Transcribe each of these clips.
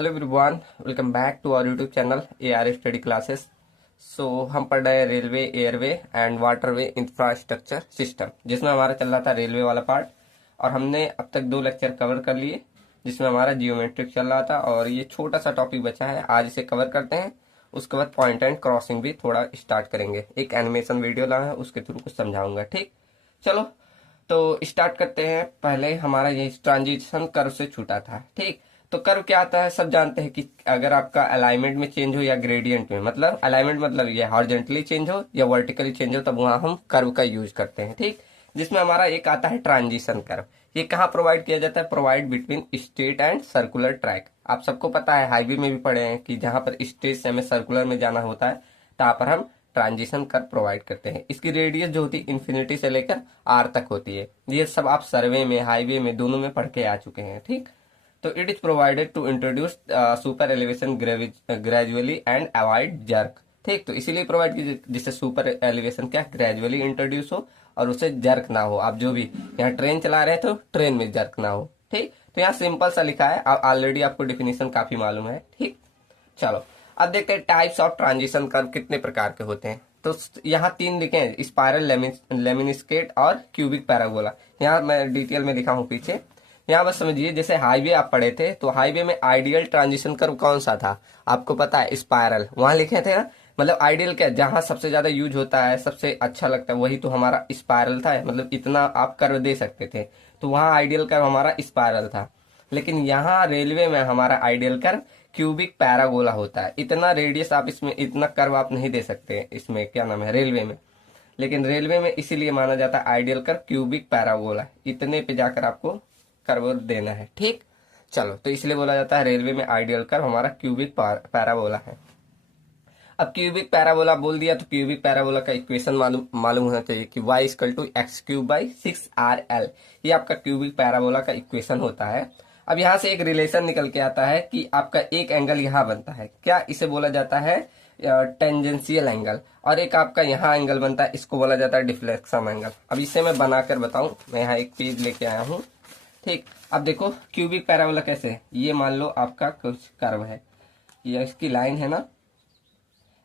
Hello everyone, welcome back to our YouTube channel A R study classes. So हम पढ़ रहे हैं railway, airway and waterway infrastructure system, जिसमें हमारा चल रहा था रेलवे वाला पार्ट। और हमने अब तक 2 लेक्चर कवर कर लिए, जिसमें हमारा जियोमेट्रिक चल रहा था और ये छोटा सा टॉपिक बचा है। आज इसे कवर करते हैं, उसके बाद पॉइंट एंड क्रॉसिंग भी थोड़ा स्टार्ट करेंगे। एक एनिमेशन वीडियो लाया है, उसके थ्रू कुछ समझाऊंगा। ठीक, चलो तो स्टार्ट करते हैं। पहले हमारा ये ट्रांजिशन कर्व से छूटा था। ठीक, तो कर्व क्या आता है, सब जानते हैं कि अगर आपका अलाइनमेंट में चेंज हो या ग्रेडियंट में, मतलब अलाइनमेंट मतलब ये हॉरिजॉन्टली चेंज हो या वर्टिकली चेंज हो, तब वहां हम कर्व का यूज करते हैं। ठीक, जिसमें हमारा एक आता है ट्रांजिशन कर्व। ये कहाँ प्रोवाइड किया जाता है? Provide between straight and circular track. आप सबको पता है, हाईवे में भी पढ़े हैं कि जहां पर स्ट्रेट से हमें सर्कुलर में जाना होता है, तहाँ पर हम ट्रांजिशन कर्व प्रोवाइड करते हैं। इसकी रेडियस जो होती है इन्फिनिटी से लेकर आर तक होती है। ये सब आप सर्वे में, हाईवे में, दोनों में पढ़ के आ चुके हैं। ठीक, तो it is provided to introduce super elevation gradually and avoid jerk. ठीक, तो इसीलिए प्रोवाइड की जिससे सुपर एलिवेशन क्या ग्रेजुअली इंट्रोड्यूस हो और उसे जर्क ना हो। आप जो भी यहाँ ट्रेन चला रहे हैं तो ट्रेन में जर्क ना हो। ठीक, तो यहाँ सिंपल सा लिखा है, ऑलरेडी आपको डेफिनेशन काफी मालूम है। ठीक, चलो अब देखते हैं टाइप्स ऑफ ट्रांजिशन कर्व कितने प्रकार के होते हैं। तो यहाँ 3 लिखे हैं, स्पाइरल, लेमिनिस्केट और क्यूबिक पैराबोला। यहाँ मैं डिटेल में लिखा हूँ पीछे। यहाँ बस समझिए, जैसे हाईवे आप पढ़े थे तो हाईवे में आइडियल ट्रांजिशन कर्व कौन सा था आपको पता है? स्पाइरल। वहां लिखे थे ना, मतलब आइडियल क्या, जहां सबसे ज्यादा यूज होता है, सबसे अच्छा लगता है, वही तो हमारा स्पाइरल था। मतलब इतना आप कर्व दे सकते थे, तो वहां आइडियल कर्व हमारा स्पाइरल था। लेकिन यहाँ रेलवे में हमारा आइडियल कर्व क्यूबिक पैराबोला होता है। इतना रेडियस आप इसमें, इतना कर्व आप नहीं दे सकते इसमें, क्या नाम है, रेलवे में। लेकिन रेलवे में इसीलिए माना जाता है आइडियल कर्व क्यूबिक पैराबोला। इतने पे जाकर आपको कर्व देना है। ठीक, चलो तो इसलिए बोला जाता है रेलवे में आइडियल कर्व हमारा क्यूबिक पैराबोला है। अब क्यूबिक पैराबोला बोल दिया तो क्यूबिक पैराबोला का इक्वेशन मालूम होना चाहिए कि y equal to x cube by 6RL। ये आपका क्यूबिक पैराबोला का इक्वेशन होता है। अब यहाँ से एक रिलेशन निकल के आता है कि आपका एक एंगल यहाँ बनता है, क्या इसे बोला जाता है? Tangential angle. और एक आपका यहाँ एंगल बनता है, इसको बोला जाता है डिफ्लेक्शन एंगल। अब इसे मैं बनाकर बताऊं, मैं यहाँ एक पेज लेके आया हूँ। ठीक, अब देखो क्यूबिक पैराबोला कैसे है। ये मान लो आपका कुछ कर्व है, ये इसकी लाइन है ना,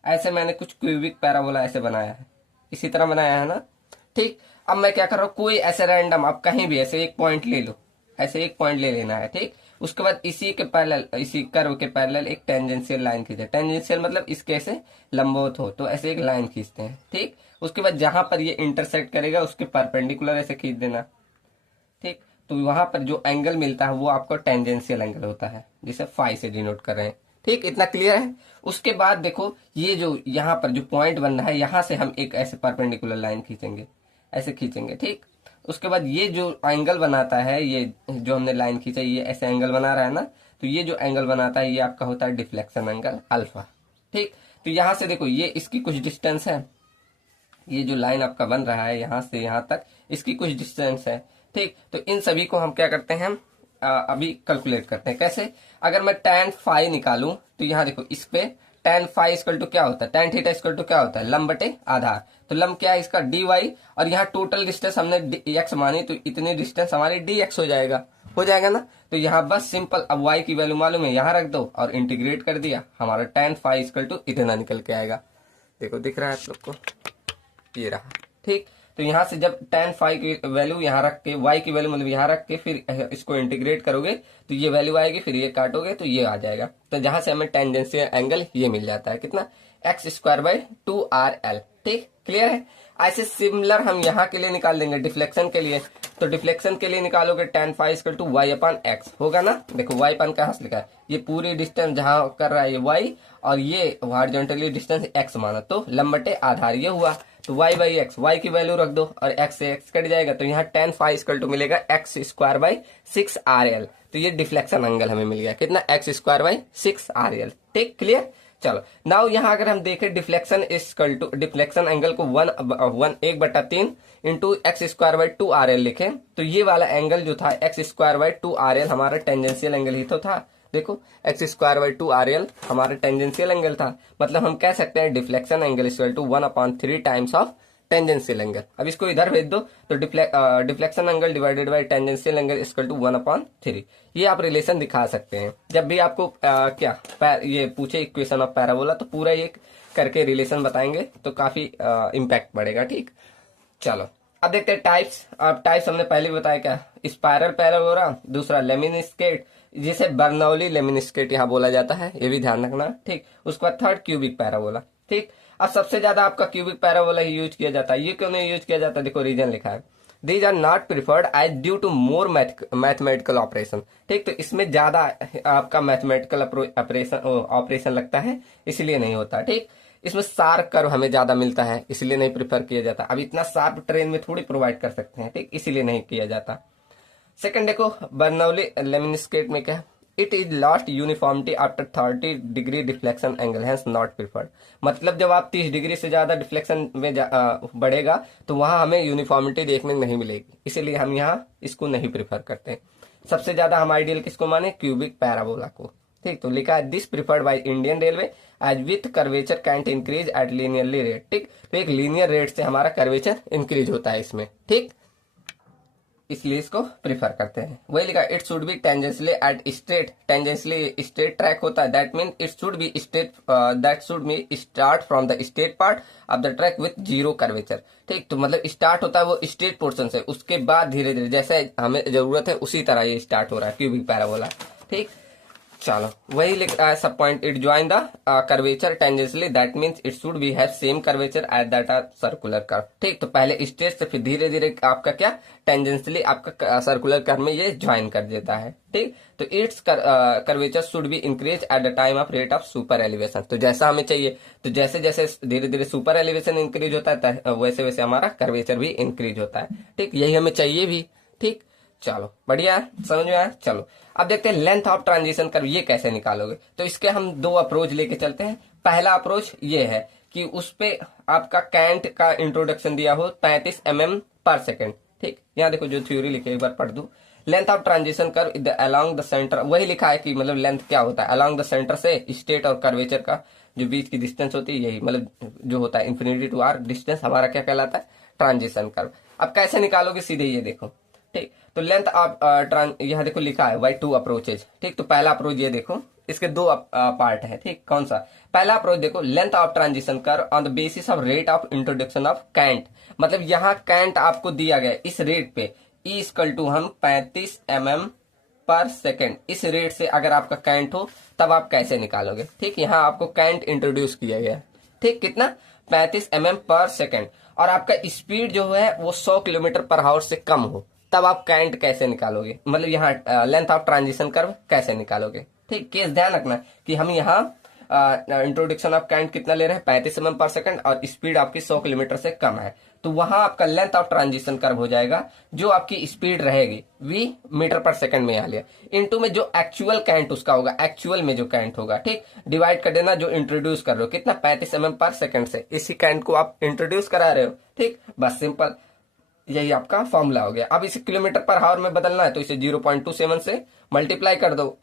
ऐसे मैंने कुछ क्यूबिक पैराबोला ऐसे बनाया है, इसी तरह बनाया है ना। ठीक, अब मैं क्या कर रहा हूँ, कोई ऐसे रैंडम आप कहीं भी ऐसे एक पॉइंट ले लो, ऐसे एक पॉइंट ले लेना है। ठीक, उसके बाद इसी के पैरेलल, इसी कर्व के पैरेलल एक टेंजेंशियल लाइन खींचे। टेंजेंशियल मतलब इसके ऐसे लंबवत हो तो ऐसे एक लाइन खींचते हैं। ठीक, उसके बाद जहां पर ये इंटरसेक्ट करेगा उसके परपेंडिकुलर ऐसे खींच देना। ठीक, तो वहां पर जो एंगल मिलता है वो आपको टेंजेंशियल एंगल होता है, जिसे फाई से डिनोट कर रहे हैं। ठीक, इतना क्लियर है। उसके बाद देखो, ये जो यहाँ पर जो पॉइंट बन रहा है, यहाँ से हम एक ऐसे परपेंडिकुलर लाइन खींचेंगे, ऐसे खींचेंगे। ठीक, उसके बाद ये जो एंगल बनाता है, ये जो हमने लाइन खींचा, ये ऐसे एंगल बना रहा है ना, तो ये जो एंगल बनाता है ये आपका होता है डिफ्लेक्शन एंगल अल्फा। ठीक, तो यहाँ से देखो, ये इसकी कुछ डिस्टेंस है, ये जो लाइन आपका बन रहा है यहाँ से यहाँ तक, इसकी कुछ डिस्टेंस है। ठीक, तो इन सभी को हम क्या करते हैं, हम अभी कैलकुलेट करते हैं। कैसे? अगर मैं tan फाई निकालूं तो यहाँ देखो, इस पे tan फाई इक्वल टू क्या होता है, tan थीटा इक्वल टू क्या होता है, लंब बटे आधार। तो लंब क्या है इसका, dy। और यहाँ टोटल डिस्टेंस हमने x मानी, तो इतनी डिस्टेंस हमारी dx हो जाएगा ना। तो यहाँ बस सिंपल, अब y की वैल्यू मालूम है, यहाँ रख दो और इंटीग्रेट कर दिया, हमारा tan फाई इक्वल टू इतना निकल के आएगा। देखो दिख रहा है आप लोग को, ये रहा। ठीक, तो यहाँ से जब tan फाई की वैल्यू यहाँ रख के, y की वैल्यू मतलब यहाँ रख के, फिर इसको इंटीग्रेट करोगे तो ये वैल्यू आएगी, फिर ये काटोगे तो ये आ जाएगा। तो जहां से हमें टेंजेंशियल एंगल ये मिल जाता है, कितना, x²/2RL। ठीक, क्लियर है। ऐसे सिमिलर हम यहाँ के लिए निकाल देंगे डिफ्लेक्शन के लिए। तो डिफ्लेक्शन के लिए निकालोगे tan phi equal to y/x होगा ना। देखो y पान कहाँ से लिखा है, ये पूरी डिस्टेंस जहां कर रहा है ये y, और ये हॉरिजॉन्टली डिस्टेंस x माना, तो लंब बटे आधार ये हुआ। तो y/x, y की वैल्यू रख दो और x से x कट जाएगा, तो यहाँ tan फाई इक्वल टू मिलेगा x²/6RL। तो ये डिफ्लेक्शन एंगल हमें मिल गया, कितना, x²/6RL। ठीक, क्लियर। चलो नाउ यहाँ अगर हम देखें deflection equal to, deflection angle को 1/3 इंटू x²/2RL लिखें, तो ये वाला एंगल जो था x²/2RL हमारा टेंजेंशियल एंगल ही तो था। देखो x²/2RL हमारा टेंजेंशियल एंगल था, मतलब हम कह सकते हैं deflection angle equal to 1/3 times of tangential angle. अब इसको इधर भेज दो तो deflection angle divided by tangential angle equal to 1/3। ये आप रिलेशन दिखा सकते हैं जब भी आपको ये पूछे इक्वेशन ऑफ पैराबोला, तो पूरा ये करके रिलेशन बताएंगे तो काफी इम्पैक्ट पड़ेगा। ठीक, चलो अब देखते हैं टाइप्स। अब टाइप्स हमने पहले भी बताया, क्या स्पाइरल पैराबोला, दूसरा लेमिनिस्केट जिसे बर्नौली लेमिनिस्केट यहाँ बोला जाता है, ये भी ध्यान रखना। ठीक, उसके बाद थर्ड क्यूबिक पैराबोला। ठीक, अब सबसे ज्यादा आपका क्यूबिक पैराबोला ही यूज किया जाता है। ये क्यों नहीं यूज किया जाता, देखो रीजन लिखा है, these are not preferred as due to more mathematical operation. ठीक, तो इसमें ज्यादा आपका मैथमेटिकल ऑपरेशन लगता है, इसलिए नहीं होता। ठीक, इसमें शार्प कर्व हमें ज्यादा मिलता है, इसलिए नहीं प्रिफर किया जाता। अब इतना शार्प ट्रेन में थोड़ी प्रोवाइड कर सकते हैं, ठीक, इसीलिए नहीं किया जाता। सेकंड देखो बर्नौली लेमिनिस्केट में क्या, it is lost uniformity after 30 degree deflection angle hence not preferred. मतलब जब आप 30 डिग्री से ज्यादा डिफ्लेक्शन में बढ़ेगा तो वहां हमें यूनिफॉर्मिटी देखने नहीं मिलेगी, इसीलिए हम यहाँ इसको नहीं प्रिफर करते। सबसे ज्यादा हम आइडियल किसको माने, क्यूबिक पैराबोला को। ठीक, तो लिखा है this preferred by Indian railway as with curvature cant increase at linearly rate. ठीक, तो एक लीनियर रेट से हमारा कर्वेचर इंक्रीज होता है इसमें। ठीक, इसलिए इसको प्रिफर करते हैं। वही लिखा it should be tangentially at straight, tangentially straight track होता है, that mean it should be straight, that should be start from the straight part of the track with zero curvature. ठीक, तो मतलब स्टार्ट होता है वो स्ट्रेट पोर्शन से, उसके बाद धीरे धीरे जैसे हमें जरूरत है उसी तरह ये स्टार्ट हो रहा है क्यूबिक पैराबोला। ठीक, चलो वही लिख सब point, it join the curvature tangentially, that means it should be have same curvature as that are circular curve. ठीक, तो पहले स्ट्रेट से फिर धीरे धीरे आपका क्या टेंजेंशियली आपका सर्कुलर कर्व में ये ज्वाइन कर देता है। ठीक, तो it's curvature should be increase at the time of rate of super elevation. तो जैसा हमें चाहिए, तो जैसे जैसे धीरे धीरे सुपर एलिवेशन इंक्रीज होता है वैसे वैसे हमारा कर्वेचर भी इंक्रीज होता है। ठीक, यही हमें चाहिए भी। ठीक, चलो बढ़िया, समझ में आया। चलो अब देखते हैं लेंथ ऑफ ट्रांजिशन कर्व ये कैसे निकालोगे। तो इसके हम दो अप्रोच लेके चलते हैं। पहला अप्रोच ये है कि उस पे आपका कैंट का इंट्रोडक्शन दिया हो 35 mm पर सेकेंड। ठीक, यहाँ देखो जो थ्योरी लिखी एक बार पढ़ दू, length of transition curve along the centre, वही लिखा है कि मतलब लेंथ क्या होता है, अलोंग द सेंटर से स्टेट और कर्वेचर का जो बीच की डिस्टेंस होती है, यही मतलब जो होता है इन्फिनिटी टू आर डिस्टेंस हमारा क्या कहलाता है, ट्रांजिशन कर्व। अब कैसे निकालोगे, सीधे ये देखो। ठीक, तो लेंथ ऑफ यहाँ देखो लिखा है वाई 2 अप्रोचेज। ठीक, तो पहला अप्रोच ये देखो, इसके दो पार्ट है। ठीक, कौन सा, पहला अप्रोच देखो, length of transition curve on the basis of rate of introduction of cant. मतलब यहाँ कैंट आपको दिया गया इस रेट पे, ई इक्वल टू हम 35 mm पर सेकेंड, इस रेट से अगर आपका कैंट हो तब आप कैसे निकालोगे। ठीक, यहाँ आपको कैंट इंट्रोड्यूस किया गया। ठीक, कितना, 35 mm पर सेकेंड, और आपका स्पीड जो है वो 100 किलोमीटर पर आवर से कम हो, तब आप कैंट कैसे निकालोगे, मतलब यहाँ लेंथ ऑफ ट्रांजिशन कर्व कैसे निकालोगे। ठीक, केस ध्यान रखना कि हम यहाँ इंट्रोडक्शन ऑफ कैंट कितना ले रहे हैं, 35 mm पर सेकंड, और स्पीड आपकी 100 किलोमीटर से कम है, तो वहां आपका लेंथ ऑफ ट्रांजिशन कर्व हो जाएगा जो आपकी स्पीड रहेगी v मीटर पर सेकंड में यहाँ लिया, इनटू में जो एक्चुअल कैंट उसका होगा, एक्चुअल में जो कैंट होगा। ठीक, डिवाइड कर देना जो इंट्रोड्यूस कर रहे हो कितना, 35 mm पर सेकंड से, इसी कैंट को आप इंट्रोड्यूस करा रहे हो। ठीक, बस सिंपल, यही आपका फॉर्मूला हो गया। अब इसे किलोमीटर पर आवर में बदलना है तो इसे 0.27 से मल्टीप्लाई कर दो।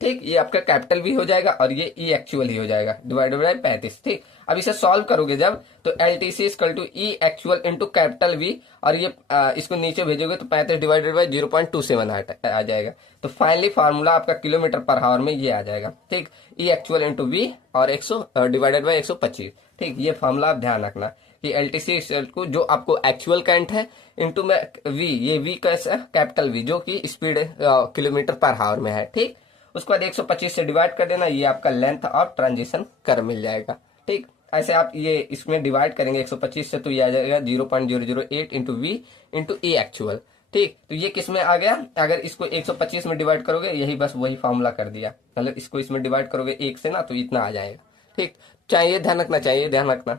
ठीक, ये आपका कैपिटल भी हो जाएगा और ये ई एक्चुअल ही हो जाएगा, डिवाइडेड बाय 35। ठीक, अब इसे सॉल्व करोगे जब, तो LTC equal to e actual into capital V, और ये इसको नीचे भेजोगे तो 35 डिवाइडेड बाय 0.27 आ जाएगा। तो फाइनली फार्मूला आपका किलोमीटर पर आवर में ये आ जाएगा। ठीक, ई एक्चुअल इंटू वी और 100 डिवाइडेड बाय 125। ठीक, ये फार्मूला आप ध्यान रखना कि LTC को जो आपको एक्चुअल कैंट है इंटू में वी, ये वी कैसे, कैपिटल वी जो कि स्पीड किलोमीटर पर आवर में है। ठीक, उसके बाद 125 से डिवाइड कर देना, ये आपका लेंथ ऑफ ट्रांजिशन कर्व मिल जाएगा। ठीक, ऐसे आप ये इसमें डिवाइड करेंगे 125 से तो ये आ जाएगा 0.008 into V into e actual. ठीक, तो ये किस में आ गया, अगर इसको 125 में डिवाइड करोगे, यही बस वही फॉर्मूला कर दिया, मतलब इसको इसमें डिवाइड करोगे 1 से ना तो इतना आ जाएगा। ठीक, चाहिए ध्यान रखना, चाहिए ध्यान रखना।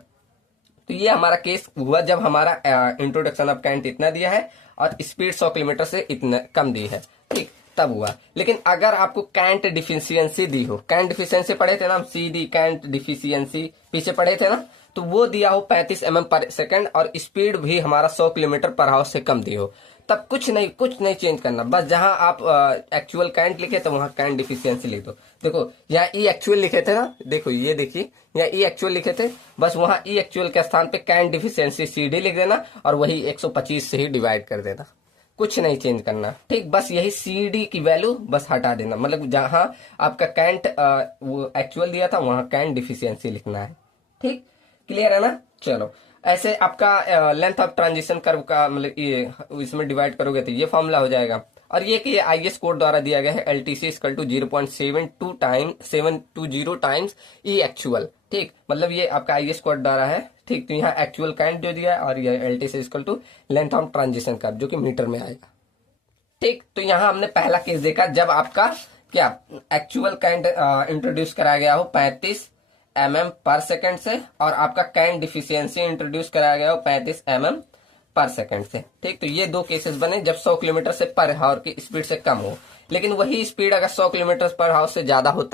तो ये हमारा केस हुआ जब हमारा इंट्रोडक्शन ऑफ कैंट इतना दिया है और स्पीड 100 किलोमीटर से इतना कम दी है। ठीक, तब हुआ। लेकिन अगर आपको कैंट डिफिशियंसी दी हो, कैंट डिफिशियंसी पढ़े थे ना हम, CD कैंट डिफिशियंसी पीछे पढ़े थे ना, तो वो दिया हो 35 mm पर सेकंड और स्पीड भी हमारा 100 किलोमीटर पर आवर से कम दी हो, तब कुछ नहीं चेंज करना, बस जहां आप एक्चुअल करंट लिखे तो वहां करंट डिफिशियंसी लिख दो। देखो यहाँ ई एक्चुअल लिखे थे ना, देखो ये देखिए यहाँ ई एक्चुअल लिखे थे, बस वहां ई एक्चुअल के स्थान पे करंट डिफिशियंसी CD लिख देना और वही 125 से ही डिवाइड कर देना, कुछ नहीं चेंज करना। ठीक, बस यही CD की वैल्यू बस हटा देना, मतलब जहां आपका करंट वो एक्चुअल दिया था वहां करंट डिफिशियंसी लिखना है। ठीक, क्लियर है ना। चलो, ऐसे आपका लेंथ ऑफ ट्रांजिशन कर्व का मतलब ये इसमें डिवाइड करोगे तो ये फॉर्मूला हो जाएगा। और ये कि IS कोड द्वारा दिया गया है LTC equal to 0.720 times e actual. ठीक, मतलब ये आपका IS कोड द्वारा है। ठीक, तो यहाँ एक्चुअल करंट जो दिया है और ये LTC equal to length of transition curve जो कि मीटर में आएगा। ठीक, तो यहाँ हमने पहला केस देखा जब आपका क्या एक्चुअल करंट इंट्रोड्यूस कराया गया हो 35 mm पर सेकंड से और आपका करंट डिफिशियंसी इंट्रोड्यूस कराया गया हो 35 mm पर सेकंड से। ठीक, तो ये दो केसेस बने जब 100 किलोमीटर से पर हावर की स्पीड से कम हो। लेकिन वही स्पीड अगर 100 किलोमीटर पर हावर से ज्यादा हो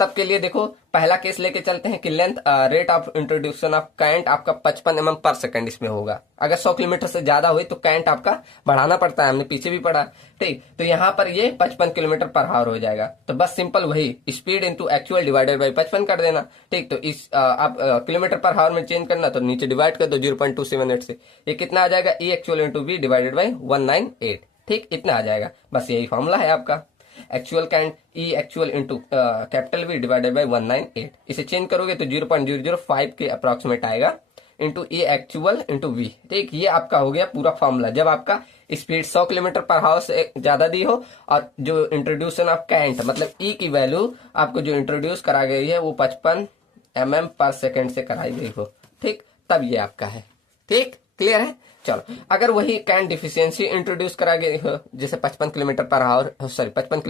तब के लिए देखो पहला केस लेके चलते हैं कि length rate of introduction of current आपका 55 mm पर सेकंड इसमें होगा। अगर 100 किलोमीटर से ज्यादा हुई तो करंट आपका बढ़ाना पड़ता है, हमने पीछे भी पढ़ा। ठीक, तो यहाँ पर ये 55 किलोमीटर पर हावर हो जाएगा। तो बस सिंपल वही speed into actual divided by 55 कर देना। ठीक, तो इस आप किलोमीटर पर हावर में चेंज करना तो नीचे डिवाइड कर दो 0.278 से, ये कितना आ जाएगा E actual into V divided by 198। ठीक, इतना आ जाएगा। बस यही फॉर्मूला है आपका actual current e actual into capital V divided by 198। इसे चेंज करोगे तो 0.005 के अप्रोक्सीमेट आएगा into e actual into V. ठीक, ये आपका हो गया पूरा फॉर्मूला जब आपका स्पीड 100 किलोमीटर पर हावर से ज्यादा दी हो और जो इंट्रोड्यूसन ऑफ करंट मतलब ई की वैल्यू आपको जो इंट्रोड्यूस करा गई है वो 55 mm पर सेकेंड से कराई गई हो। ठीक, तब ये आपका है। ठीक, क्लियर है। चलो, अगर वही करंट डिफिशियंसी इंट्रोड्यूस करा गई हो जैसे 55 किलोमीटर पर हावर सॉरी 55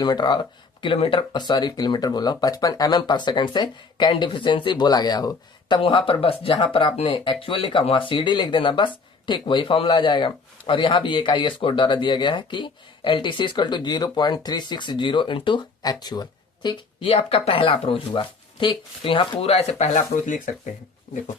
किलोमीटर बोल रहा हूँ 55 mm पर सेकंड से करंट डिफिशियंसी बोला गया हो, तब वहां पर बस जहां पर आपने एक्चुअल लिखा वहां CD लिख देना बस। ठीक, वही फॉर्मूला आ जाएगा। और यहाँ भी एक IS कोड द्वारा दिया गया है कि LTC equal to 0.360 into actual. ठीक, ये आपका पहला अप्रोच हुआ। ठीक, तो यहाँ पूरा ऐसे पहला अप्रोच लिख सकते हैं। देखो,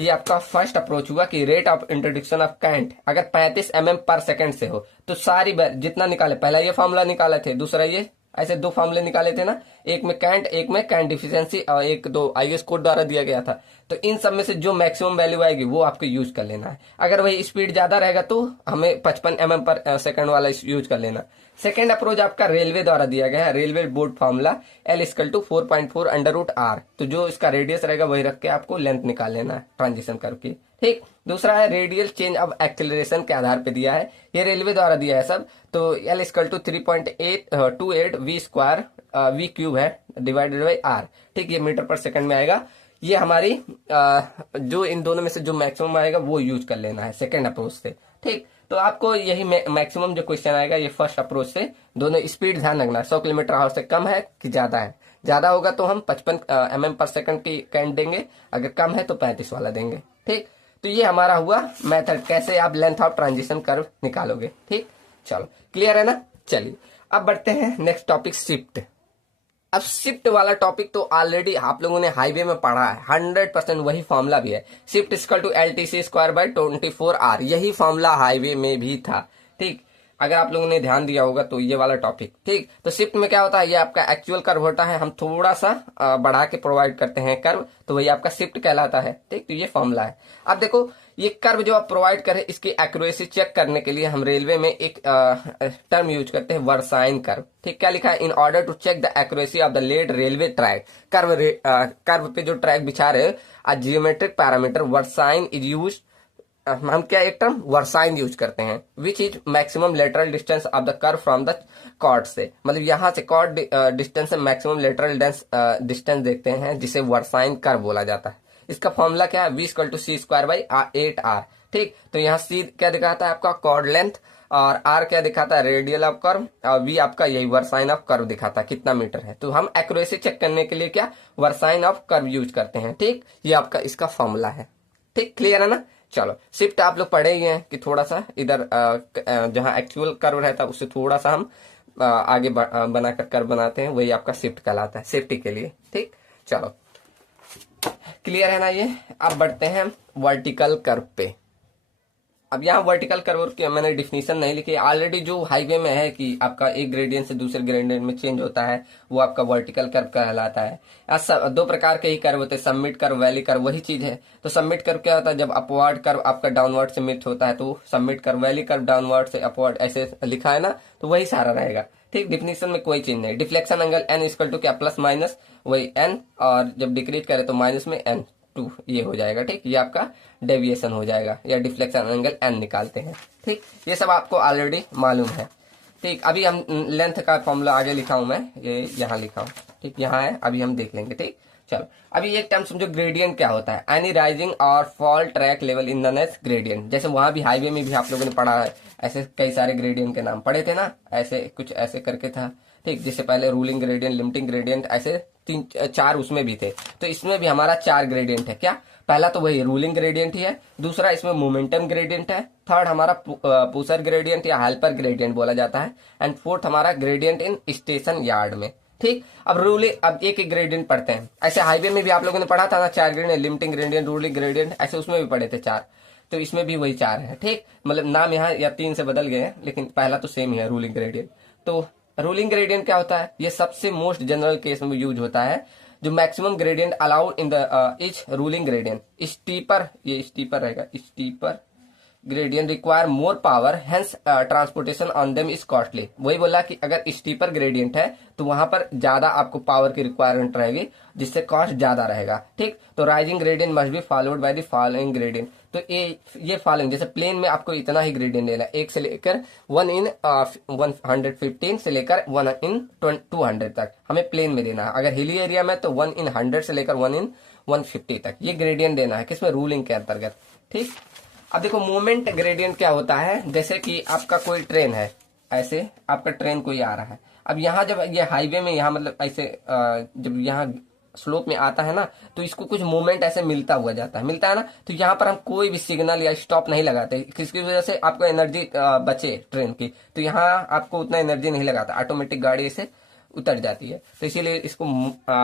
ये आपका फर्स्ट अप्रोच हुआ कि rate of introduction of current अगर 35 mm पर सेकंड से हो तो सारी जितना निकाले, पहला ये फॉर्मूला निकाले थे, दूसरा ये, ऐसे दो फॉर्मूले निकाले थे ना, एक में करंट एक में करंट डिफिशियंसी और एक दो IS कोड द्वारा दिया गया था। तो इन सब में से जो मैक्सिमम वैल्यू आएगी वो आपको यूज कर लेना है। अगर वही स्पीड ज्यादा रहेगा तो हमें 55 mm पर सेकंड वाला यूज कर लेना। सेकेंड अप्रोच आपका रेलवे द्वारा दिया गया है, railway board formula L equal to 4.4 √R। तो जो इसका रेडियस रहेगा वही रख के आपको लेंथ निकाल लेना है ट्रांजिशन करके। ठीक, दूसरा है रेडियल चेंज ऑफ एक्सेलरेशन के आधार पे दिया है, ये रेलवे द्वारा दिया है सब। तो L equal to 3.828 V square V cube है डिवाइडेड बाई R। ठीक, ये मीटर पर सेकंड में आएगा। ये हमारी जो इन दोनों में से जो मैक्सिमम आएगा वो यूज कर लेना है सेकेंड अप्रोच से। ठीक, तो आपको यही मैक्सिमम जो क्वेश्चन आएगा ये फर्स्ट अप्रोच से। दोनों स्पीड ध्यान रखना, 100 किलोमीटर आवर से कम है कि ज्यादा है। ज्यादा होगा तो हम 55 mm पर सेकंड की करंट देंगे, अगर कम है तो 35 वाला देंगे। ठीक, तो ये हमारा हुआ मेथड कैसे आप लेंथ ऑफ ट्रांजिशन कर्व निकालोगे। ठीक, चलो क्लियर है ना। चलिए अब बढ़ते हैं नेक्स्ट टॉपिक, शिफ्ट। अब शिफ्ट वाला टॉपिक तो ऑलरेडी आप लोगों ने हाईवे में पढ़ा है, 100% वही फॉर्मूला भी है। Shift equal to LTC square by 24R, यही फॉर्मूला हाईवे में भी था। ठीक, अगर आप लोगों ने ध्यान दिया होगा तो ये वाला टॉपिक। ठीक, तो शिफ्ट में क्या होता है, ये आपका एक्चुअल कर्व होता है, हम थोड़ा सा बढ़ा के प्रोवाइड करते हैं कर्व, तो वही आपका शिफ्ट कहलाता है। ठीक, तो ये फॉर्मूला है। अब देखो ये कर्व जो आप प्रोवाइड करें इसकी एक्यूरेसी चेक करने के लिए हम रेलवे में एक टर्म यूज करते हैं, वर्साइन कर्व। ठीक, क्या लिखा है, in order to check the accuracy of the laid railway track curve पे जो ट्रैक बिछा रहे आ geometric parameter versine is use. हम क्या एक टर्म वर्साइन यूज करते हैं, which is maximum lateral distance of the curve from the chord से, मतलब यहाँ से कॉर्ड डिस्टेंस से मैक्सिमम लेटरल डिस्टेंस देखते हैं जिसे वर्साइन कर्व बोला जाता है। इसका फॉर्मूला क्या है, V equal to C square by 8R। ठीक, तो यहाँ C क्या दिखाता है आपका कॉर्ड लेंथ और R क्या दिखाता है रेडियल ऑफ कर्व और V आपका यही वर्साइन ऑफ कर्व दिखाता है कितना मीटर है। तो हम एक्यूरेसी चेक करने के लिए क्या वर्साइन ऑफ कर्व यूज करते हैं। ठीक, ये आपका इसका फॉर्मूला है। ठीक, क्लियर है ना। चलो, शिफ्ट आप लोग पढ़े ही हैं कि थोड़ा सा इधर जहां एक्चुअल कर्व रहता है उससे थोड़ा सा हम आगे बनाकर कर्व बनाते हैं, वही आपका शिफ्ट कहलाता है सेफ्टी के लिए। ठीक, चलो क्लियर है ना ये। अब बढ़ते हैं वर्टिकल कर्व पे। अब यहाँ वर्टिकल कर्व की मैंने डिफिनीशन नहीं लिखी, ऑलरेडी जो हाईवे में है कि आपका एक ग्रेडियंट से दूसरे ग्रेडियंट में चेंज होता है, वो आपका वर्टिकल कर्व कहलाता है। दो प्रकार के ही कर्व होते हैं, सबमिट कर्व, वैली कर्व, वही चीज है। तो सबमिट कर्व क्या होता है, जब अपवर्ड कर्व आपका डाउनवर्ड से मिट होता है तो submit curve, valley curve downward से अपवर्ड, ऐसे लिखा है ना, तो वही सारा रहेगा। ठीक, डिफिनीशन में कोई चीज नहीं। Deflection angle n equal to क्या, प्लस माइनस वही एन, और जब डिक्रीज करे तो माइनस में एन टू, ये हो जाएगा। ठीक, ये आपका डेविएशन हो जाएगा, या डिफ्लेक्शन एंगल एन निकालते हैं। ठीक, ये सब आपको ऑलरेडी मालूम है। ठीक, अभी हम लेंथ का फॉर्मूला आगे लिखा हूं मैं, ये यहाँ लिखा हूं। ठीक, यहाँ है, अभी हम देख लेंगे। ठीक, चलो अभी एक टर्म समझो, ग्रेडियंट क्या होता है। एनी राइजिंग और fall track level in the next gradient. जैसे वहां भी हाईवे में भी आप लोगों ने पढ़ा है, ऐसे कई सारे ग्रेडियंट के नाम पढ़े थे ना, ऐसे कुछ ऐसे करके था। ठीक, जैसे पहले रूलिंग ग्रेडियंट, लिमिटिंग ग्रेडियंट, ऐसे तीन चार उसमें भी थे। तो इसमें भी हमारा 4 ग्रेडियंट है। क्या, पहला तो वही रूलिंग ग्रेडियंट ही है, दूसरा इसमें मोमेंटम ग्रेडियंट है, थर्ड हमारा पुशर ग्रेडियंट या हेल्पर ग्रेडियंट बोला जाता है, एंड फोर्थ हमारा ग्रेडियंट इन स्टेशन यार्ड में। ठीक, अब रूलिंग, अब एक एक ग्रेडियंट पढ़ते हैं। ऐसे हाईवे में भी आप लोगों ने पढ़ा था ना, 4 gradient, limiting gradient, ruling gradient, ऐसे उसमें भी पढ़े थे 4। तो इसमें भी वही 4 है। ठीक, मतलब नाम यहाँ या 3 से बदल गए हैं, लेकिन पहला तो सेम ही है, रूलिंग ग्रेडियंट। तो रूलिंग ग्रेडियंट क्या होता है, ये सबसे मोस्ट जनरल केस में यूज होता है। जो maximum gradient allowed in the each ruling gradient, steeper, ये स्टीपर रहेगा, steeper gradient require more power, hence transportation on them is costly. वही बोला कि अगर स्टीपर ग्रेडियंट है तो वहां पर ज्यादा आपको पावर की रिक्वायरमेंट रहेगी, जिससे कॉस्ट ज्यादा रहेगा। ठीक, तो rising gradient must be followed by the following gradient. तो ये फॉलोइंग, जैसे प्लेन में आपको इतना ही ग्रेडियंट लेना है, 1 से लेकर 1 इन 115 से लेकर 1 इन 200 तक हमें प्लेन में देना है। अगर हिली एरिया में तो 1 इन 100 से लेकर 1 इन 150 तक ये ग्रेडियंट देना है, किसमें, रूलिंग के अंतर्गत। ठीक, अब देखो मोमेंट ग्रेडियंट क्या होता है। जैसे कि आपका कोई ट्रेन है, ऐसे आपका ट्रेन कोई आ रहा है। अब यहाँ जब ये हाईवे में, यहाँ मतलब ऐसे जब यहाँ स्लोप में आता है ना, तो इसको कुछ मोमेंट ऐसे मिलता हुआ जाता है, मिलता है ना। तो यहाँ पर हम कोई भी सिग्नल या स्टॉप नहीं लगाते, किसकी वजह से, आपको एनर्जी बचे ट्रेन की। तो यहाँ आपको उतना एनर्जी नहीं लगाता, ऑटोमेटिक गाड़ी से उतर जाती है। तो इसीलिए इसको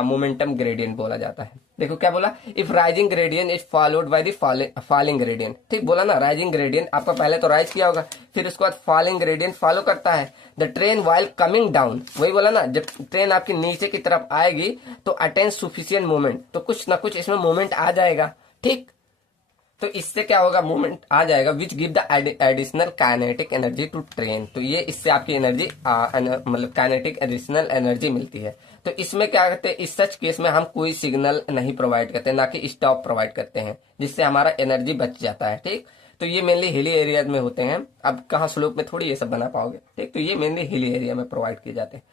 मोमेंटम ग्रेडियंट बोला जाता है। देखो क्या बोला, if rising gradient is followed by the falling gradient. ठीक बोला ना, राइजिंग ग्रेडियंट आपका पहले तो राइज किया होगा, फिर उसके बाद फॉलिंग ग्रेडियंट फॉलो करता है। The train while coming down, वही बोला ना, जब ट्रेन आपकी नीचे की तरफ आएगी तो अटेन सुफिशियंट मोमेंट, तो कुछ ना कुछ इसमें मोमेंट आ जाएगा। ठीक, तो इससे क्या होगा, मूवमेंट आ जाएगा, which give the additional kinetic energy to train. तो ये इससे आपकी एनर्जी मतलब काइनेटिक एडिशनल एनर्जी मिलती है। तो इसमें क्या करते हैं, इस सच केस में हम कोई सिग्नल नहीं प्रोवाइड करते, ना कि स्टॉप प्रोवाइड करते हैं, जिससे हमारा एनर्जी बच जाता है। ठीक, तो ये मेनली हिली एरिया में होते हैं। अब कहाँ स्लोप में थोड़ी ये सब बना पाओगे। ठीक, तो ये मेनली हिली एरिया में प्रोवाइड किए जाते हैं।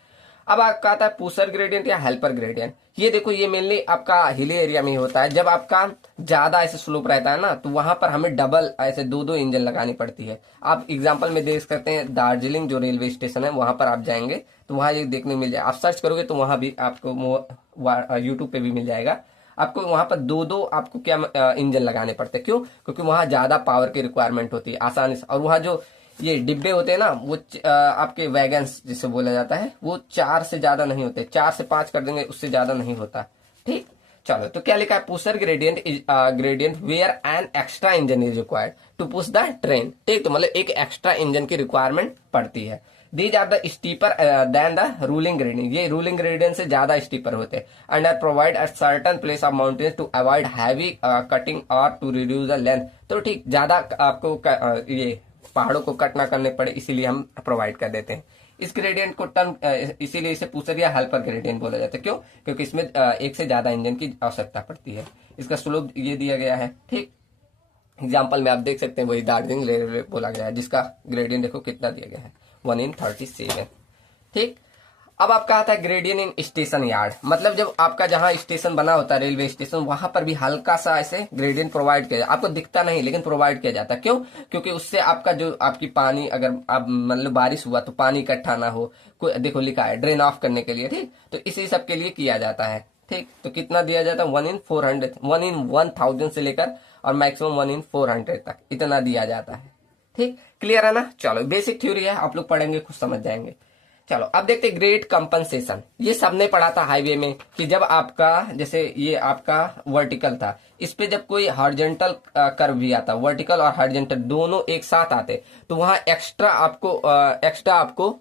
अब आपका आता है पुशर ग्रेडियंट या हेल्पर ग्रेडियंट। ये देखो, ये मेनली आपका हिली एरिया में ही होता है। जब आपका ज्यादा ऐसे स्लोप रहता है ना, तो वहां पर हमें डबल ऐसे 2-2 इंजन लगानी पड़ती है। आप एग्जांपल में देख सकते हैं, दार्जिलिंग जो रेलवे स्टेशन है, वहां पर आप जाएंगे तो वहां ये देखने मिल जाए, आप सर्च करोगे तो वहां भी आपको यूट्यूब पे भी मिल जाएगा। आपको वहां पर 2-2 आपको क्या इंजन लगाने पड़ते हैं। क्यों, क्योंकि वहां ज्यादा पावर की रिक्वायरमेंट होती है आसानी से। और वहां जो ये डिब्बे होते हैं ना, वो आपके वैगन्स जिसे बोला जाता है, वो 4 से ज्यादा नहीं होते, 4 से 5 कर देंगे, उससे ज्यादा नहीं होता। ठीक, चलो तो क्या लिखा है, pusher gradient is gradient where an extra engine is required to push the train. ठीक, तो मतलब एक एक्स्ट्रा इंजन की रिक्वायरमेंट पड़ती है। These are the steeper than the ruling gradient, ये रूलिंग ग्रेडियंट से ज्यादा स्टीपर होते हैं। And are provide at certain place of mountains to avoid heavy cutting और टू रिड्यूस द लेंथ। तो ठीक, ज्यादा आपको ये पहाड़ों को कट ना करने पड़े, इसीलिए हम प्रोवाइड कर देते हैं। इस ग्रेडियंट को टर्म, इसीलिए इसे पुशर या हेल्पर ग्रेडियंट बोला जाता है। क्यों, क्योंकि इसमें एक से ज्यादा इंजन की आवश्यकता पड़ती है। इसका स्लोप ये दिया गया है। ठीक, एग्जाम्पल में आप देख सकते हैं, वही दार्जिलिंग रेलवे बोला गया है, जिसका ग्रेडियंट देखो कितना दिया गया है, 1 in 37। ठीक, अब आपका आता है ग्रेडियंट इन स्टेशन यार्ड। मतलब जब आपका जहां स्टेशन बना होता है, रेलवे स्टेशन, वहां पर भी हल्का सा ऐसे ग्रेडियंट प्रोवाइड किया जाता है। आपको दिखता नहीं, लेकिन प्रोवाइड किया जाता है। क्यों, क्योंकि उससे आपका जो आपकी पानी, अगर आप मतलब बारिश हुआ तो पानी इकट्ठा ना हो, देखो लिखा है ड्रेन ऑफ करने के लिए। ठीक, तो इसी सब के लिए किया जाता है। ठीक, तो कितना दिया जाता है, 1 in 400, 1 in 1000 से लेकर और मैक्सिमम 1 in 400 तक इतना दिया जाता है। ठीक, क्लियर है ना। चलो बेसिक थ्योरी है, आप लोग पढ़ेंगे कुछ समझ जाएंगे। चलो अब देखते हैं ग्रेड कंपनसेशन। ये सबने पढ़ा था हाईवे में कि जब आपका जैसे ये आपका वर्टिकल था, इस पे जब कोई हॉरिजॉन्टल कर्व भी आता, वर्टिकल और हॉरिजॉन्टल दोनों एक साथ आते, तो वहां एक्स्ट्रा आपको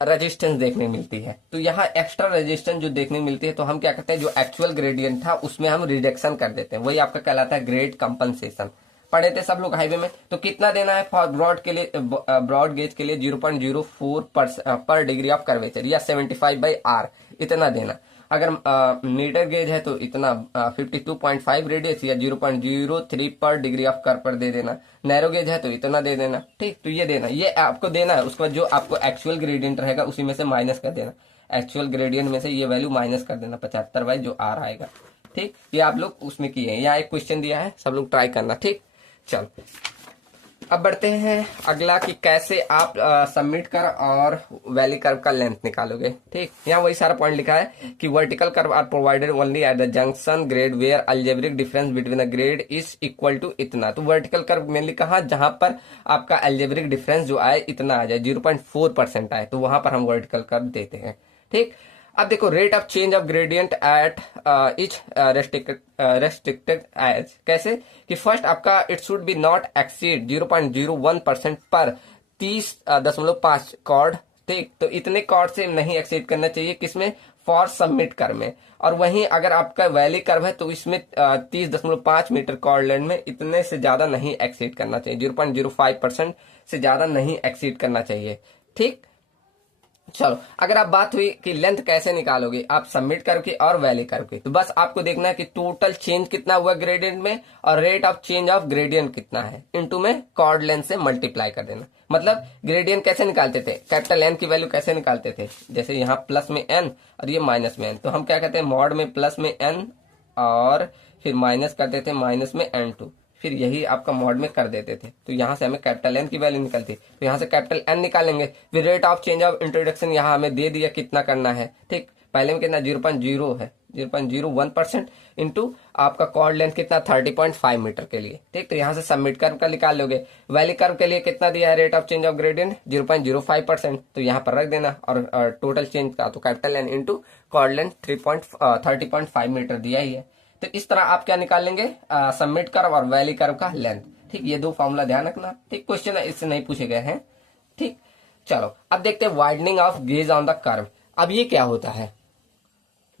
रेजिस्टेंस देखने मिलती है। तो यहाँ एक्स्ट्रा रेजिस्टेंस जो देखने मिलती है, तो हम क्या करते हैं, जो एक्चुअल ग्रेडियंट था उसमें हम रिडक्शन कर देते हैं, वही आपका कहलाता है ग्रेड कंपनसेशन। पढ़े थे सब लोग हाईवे में। तो कितना देना है फॉर ब्रॉड के लिए, ब्रॉड गेज के लिए 0.04 पर डिग्री ऑफ कर्वेचर या 75/r इतना देना। अगर मीटर गेज है तो इतना 52.5 रेडियस या 0.03 पर डिग्री ऑफ कर्व पर दे देना। नैरो गेज है तो इतना दे देना। ठीक, तो ये देना, ये आपको देना है। उसके बाद जो आपको एक्चुअल ग्रेडियंट रहेगा उसी में से माइनस कर देना। एक्चुअल ग्रेडियंट में से ये वैल्यू माइनस कर देना 75 जो आर आएगा। ठीक, ये आप लोग उसमें किए हैं। यहाँ एक क्वेश्चन दिया है, सब लोग ट्राई करना। ठीक, चल अब बढ़ते हैं अगला कि कैसे आप सबमिट कर और वैली कर्व का लेंथ निकालोगे। ठीक, यहाँ वही सारा पॉइंट लिखा है कि vertical curve are provided only at the junction grade where algebraic difference between the grade is equal to इतना। तो वर्टिकल कर्व मेनली कहाँ, जहां पर आपका अलजेब्रिक डिफरेंस जो आए इतना आ जाए, 0.4% आए, तो वहां पर हम वर्टिकल कर्व देते हैं। ठीक, अब देखो rate of change of gradient at each restricted as. कैसे कि फर्स्ट आपका it should be not exceed 0.01% पर 30.5 कॉर्ड। ठीक, तो इतने कॉर्ड से नहीं एक्सीड करना चाहिए किसमें, फॉर सबमिट कर्व में। और वहीं अगर आपका वैली कर्व है तो इसमें 30.5 मीटर कॉर्ड लेंथ में इतने से ज्यादा नहीं एक्सीड करना चाहिए, 0.05% से ज्यादा नहीं एक्सीड करना चाहिए। ठीक, चलो अगर आप बात हुई कि लेंथ कैसे निकालोगे आप सबमिट करके और वैली करके, तो बस आपको देखना है कि टोटल चेंज कितना हुआ ग्रेडियंट में और rate of change of gradient कितना है, इनटू में कॉर्ड लेंथ से मल्टीप्लाई कर देना। मतलब ग्रेडियंट कैसे निकालते थे, कैपिटल एन की वैल्यू कैसे निकालते थे, जैसे यहाँ प्लस में एन और ये माइनस में एन, तो हम क्या कहते हैं मॉड में प्लस में एन और फिर माइनस करते थे माइनस में n2, फिर यही आपका मॉड में कर देते थे। तो यहाँ से हमें कैपिटल एन की वैल्यू निकलती, तो यहाँ से कैपिटल एन निकालेंगे। फिर rate of change of introduction यहाँ हमें दे दिया कितना करना है। ठीक, पहले में कितना 0.0 है, 0.01% इंटू आपका कॉर्ड लेंथ कितना 30.5 मीटर के लिए। ठीक, तो यहाँ से सबमिट कर्व का निकाल लोगे। वैली कर्व के लिए कितना दिया है rate of change of gradient 0.05%, तो यहाँ पर रख देना। और टोटल चेंज का तो capital N into chord length 30.5 metre दिया ही है। तो इस तरह आप क्या निकाल लेंगे, सबमिट कर्व और वैली कर्व का लेंथ। ठीक, ये दो फॉर्मूला ध्यान रखना। ठीक, क्वेश्चन इससे नहीं पूछे गए हैं। ठीक, चलो अब देखते हैं widening of gauge on the curve. अब ये क्या होता है,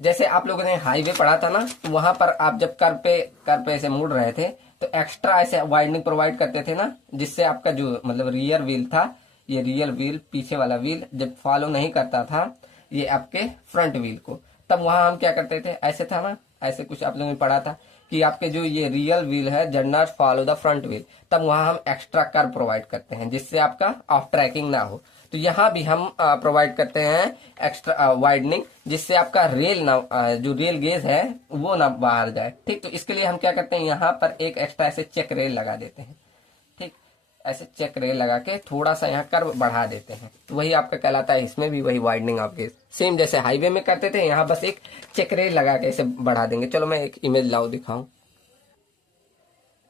जैसे आप लोगों ने हाईवे पढ़ा था ना, तो वहां पर आप जब कर्व पे ऐसे मुड़ रहे थे तो एक्स्ट्रा ऐसे वाइडनिंग प्रोवाइड करते थे ना, जिससे आपका जो मतलब रियर व्हील था, ये रियर व्हील पीछे वाला व्हील जब फॉलो नहीं करता था ये आपके फ्रंट व्हील को, तब वहां हम क्या करते थे, ऐसे था ना, ऐसे कुछ आप लोगों ने पढ़ा था कि आपके जो ये रियल व्हील है does not follow the front wheel, तब वहां हम एक्स्ट्रा कर्व प्रोवाइड करते हैं जिससे आपका ऑफ ट्रैकिंग ना हो। तो यहाँ भी हम प्रोवाइड करते हैं एक्स्ट्रा वाइडनिंग, जिससे आपका रेल ना जो रेल गेज है वो ना बाहर जाए। ठीक, तो इसके लिए हम क्या करते हैं, यहाँ पर एक एक्स्ट्रा ऐसे चेक रेल लगा देते हैं। ठीक, ऐसे चेक रेल लगा के थोड़ा सा यहाँ कर्व बढ़ा देते हैं, तो वही आपका कहलाता है, इसमें भी वही वाइडनिंग ऑफ गेज, सेम जैसे हाईवे में करते थे, यहाँ बस एक चेक रेल लगा के इसे बढ़ा देंगे। चलो मैं एक इमेज लाओ दिखाऊं।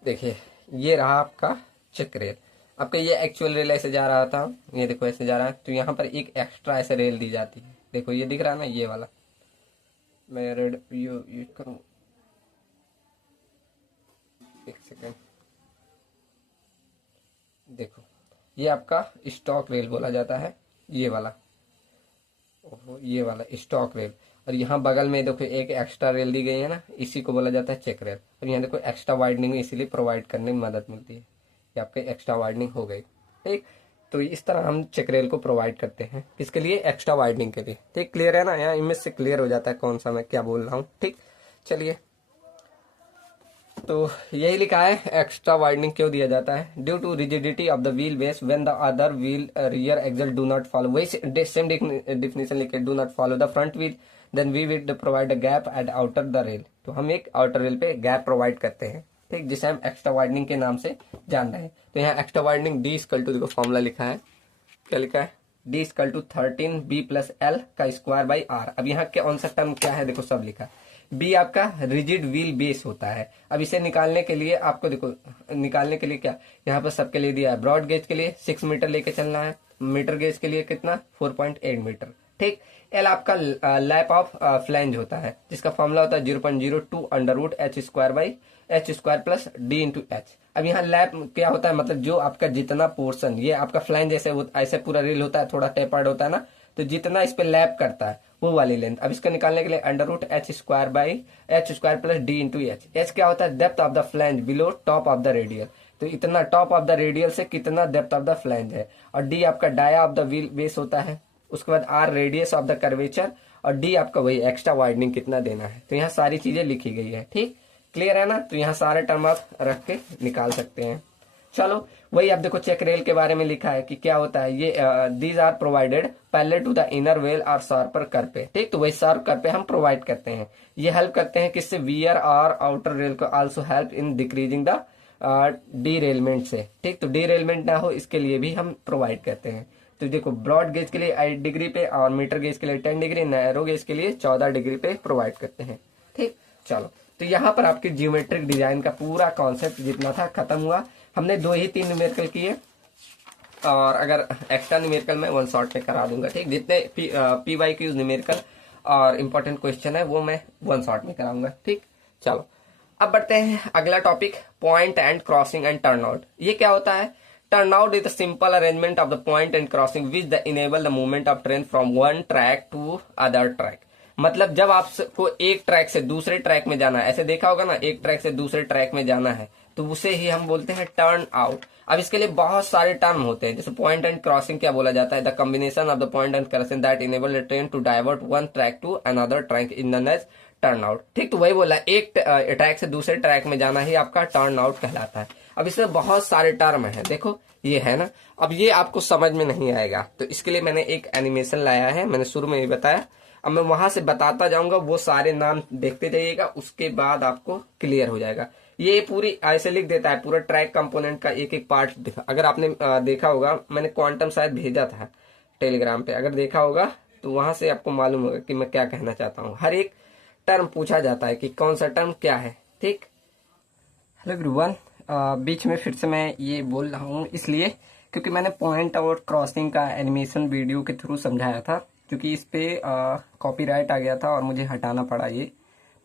देखिए ये रहा आपका चेक रेल, आपका ये एक्चुअल रेल ऐसे जा रहा था, ये देखो ऐसे जा रहा है, तो यहाँ पर एक एक्स्ट्रा ऐसे रेल दी जाती है। देखो ये दिख रहा है ना, ये वाला, मैं रेड यूज करूँ, एक सेकेंड, देखो ये आपका स्टॉक रेल बोला जाता है, ये वाला, ओहो ये वाला स्टॉक रेल। और यहाँ बगल में देखो एक एक्स्ट्रा रेल दी गई है ना, इसी को बोला जाता है चेक रेल। और यहाँ देखो एक्स्ट्रा वाइडनिंग इसीलिए प्रोवाइड करने में मदद मिलती है, ये आपके एक्स्ट्रा वाइडनिंग हो गई। ठीक, तो इस तरह हम चेक रेल को प्रोवाइड करते हैं, किसके लिए, एक्स्ट्रा वाइडनिंग के लिए। ठीक, क्लियर है ना, यहाँ इमेज से क्लियर हो जाता है कौन सा मैं क्या बोल रहा हूँ। ठीक, चलिए, तो यही लिखा है एक्स्ट्रा वाइडनिंग क्यों दिया जाता है, due to rigidity of the wheel base when the other wheel rear axle do not follow, वही सेम डिफिनेशन लिखे, do not follow the front wheel then we will provide a gap at outer the rail. तो हम एक outer rail पे gap provide करते हैं। ठीक, जिसे हम एक्स्ट्रा वाइडनिंग के नाम से जान रहे हैं। तो यहाँ extra widening D equal to, देखो फॉर्मूला लिखा है, क्या लिखा है, डी इक्वल टू 13b+l का स्क्वायर बाई आर। अब यहाँ के कौन सा टर्म क्या है, देखो सब लिखा। बी आपका रिजिड व्हील बेस होता है। अब इसे निकालने के लिए आपको देखो, निकालने के लिए क्या यहाँ पर सबके लिए दिया है। ब्रॉड गेज के लिए 6 मीटर लेके चलना है, मीटर गेज के लिए कितना 4.8 मीटर। ठीक। एल आपका लैप ऑफ फ्लैंज होता है, जिसका फॉर्मूला होता है 0.02 under root H square by H square plus D into H. अब यहाँ लैप क्या होता है, मतलब जो आपका जितना पोर्शन, ये आपका फ्लैंज ऐसे पूरा रील होता है, थोड़ा टेपर्ड होता है ना, तो जितना इस पे लैप करता है वो वाली लेंथ। अब इसको निकालने के लिए under root H square by H square plus D into H. H क्या होता है, depth of the flange below top of the radial. तो इतना टॉप ऑफ द रेडियल से कितना डेप्थ ऑफ द फ्लैंज है। और डी आपका dia of the wheel base होता है। उसके बाद R radius of the curvature, और डी आपका वही एक्स्ट्रा वाइडनिंग कितना देना है। तो यहाँ सारी चीजें लिखी गई है। ठीक, क्लियर है ना। तो यहाँ सारे टर्म आप रख के निकाल सकते हैं। चलो वही आप देखो, चेक रेल के बारे में लिखा है कि क्या होता है ये, these are provided parallel to the inner well और शार्पर कर पे। ठीक, तो वही शार्प कर पे हम प्रोवाइड करते हैं। ये हेल्प करते हैं किससे, वियर और आउटर रेल को also help in decreasing the derailment से। ठीक, तो डीरेलमेंट ना हो इसके लिए भी हम प्रोवाइड करते हैं। तो देखो ब्रॉड गेज के लिए 8 डिग्री पे और मीटर गेज के लिए 10 डिग्री, नैरो गेज के लिए 14 डिग्री पे प्रोवाइड करते हैं। ठीक, चलो तो यहाँ पर आपके जियोमेट्रिक डिजाइन का पूरा कॉन्सेप्ट जितना था खत्म हुआ। हमने 2 ही 3 न्यूमेरिकल किए, और अगर एक्स्ट्रा न्यूमेरिकल मैं 1 शॉट में करा दूंगा। ठीक, जितने PYQ न्यूमेरिकल और इम्पोर्टेंट क्वेश्चन है वो मैं 1 शॉट में कराऊंगा। ठीक, चलो अब बढ़ते हैं अगला topic, point and crossing and turn out. ये क्या होता है, turn out is the simple arrangement of the point and crossing which the enable the movement of train from one track to other track. मतलब जब आपको एक track से दूसरे ट्रैक में जाना है, ऐसे देखा होगा ना, एक ट्रैक से दूसरे ट्रैक में जाना है, तो उसे ही हम बोलते हैं टर्न आउट। अब इसके लिए बहुत सारे टर्म होते हैं, जैसे पॉइंट एंड क्रॉसिंग क्या बोला जाता है, the combination of the point and crossing that enable the train to divert one track to another track in known as turn out. ठीक, तो वही बोला, एक ट्रैक से दूसरे ट्रैक में जाना ही आपका टर्न आउट कहलाता है। अब इसमें बहुत सारे टर्म है, देखो ये है ना। अब ये आपको समझ में नहीं आएगा, तो इसके लिए मैंने एक एनिमेशन लाया है, मैंने शुरू में ही बताया। अब मैं वहां से बताता जाऊंगा, वो सारे नाम देखते जाइएगा, उसके बाद आपको क्लियर हो जाएगा। ये पूरी ऐसे लिख देता है, पूरा ट्रैक कंपोनेंट का एक एक पार्ट दिखा। अगर आपने देखा होगा, मैंने क्वांटम शायद भेजा था टेलीग्राम पे, अगर देखा होगा तो वहां से आपको मालूम होगा कि मैं क्या कहना चाहता हूँ। हर एक टर्म पूछा जाता है कि कौन सा टर्म क्या है। ठीक, हेलो एवरीवन, बीच में फिर से मैं ये बोल रहा हूँ इसलिए क्योंकि मैंने पॉइंट और क्रॉसिंग का एनिमेशन वीडियो के थ्रू समझाया था, क्योंकि इस पे कॉपीराइट आ गया था और मुझे हटाना पड़ा ये।